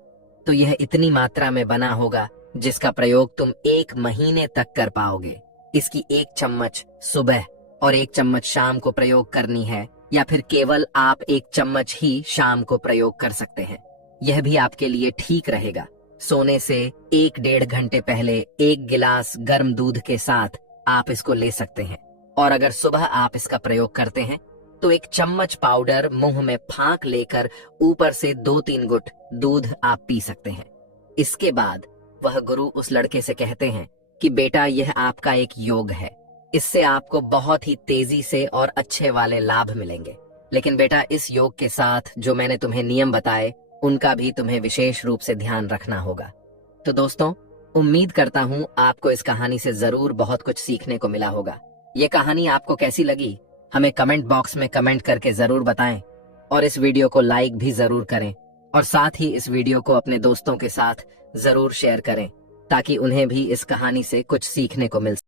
तो यह इतनी मात्रा में बना होगा जिसका प्रयोग तुम 1 महीने तक कर पाओगे। इसकी 1 चम्मच सुबह और 1 चम्मच शाम को प्रयोग करनी है, या फिर केवल आप 1 चम्मच ही शाम को प्रयोग कर सकते हैं। यह भी आपके लिए ठीक रहेगा। सोने से 1-1.5 घंटे पहले 1 गिलास गर्म दूध के साथ आप इसको ले सकते हैं। और अगर सुबह आप इसका प्रयोग करते हैं तो 1 चम्मच पाउडर मुंह में फांक लेकर ऊपर से 2-3 गुट दूध आप पी सकते हैं। इसके बाद वह गुरु उस लड़के से कहते हैं कि बेटा यह आपका एक योग है। इससे आपको बहुत ही तेजी से और अच्छे वाले लाभ मिलेंगे। लेकिन बेटा, इस योग के साथ जो मैंने तुम्हें नियम बताए उनका भी तुम्हें विशेष रूप से ध्यान रखना होगा। तो दोस्तों, उम्मीद करता हूँ आपको इस कहानी से जरूर बहुत कुछ सीखने को मिला होगा। ये कहानी आपको कैसी लगी हमें कमेंट बॉक्स में कमेंट करके जरूर बताएं और इस वीडियो को लाइक भी जरूर करें और साथ ही इस वीडियो को अपने दोस्तों के साथ जरूर शेयर करें ताकि उन्हें भी इस कहानी से कुछ सीखने को मिल सके।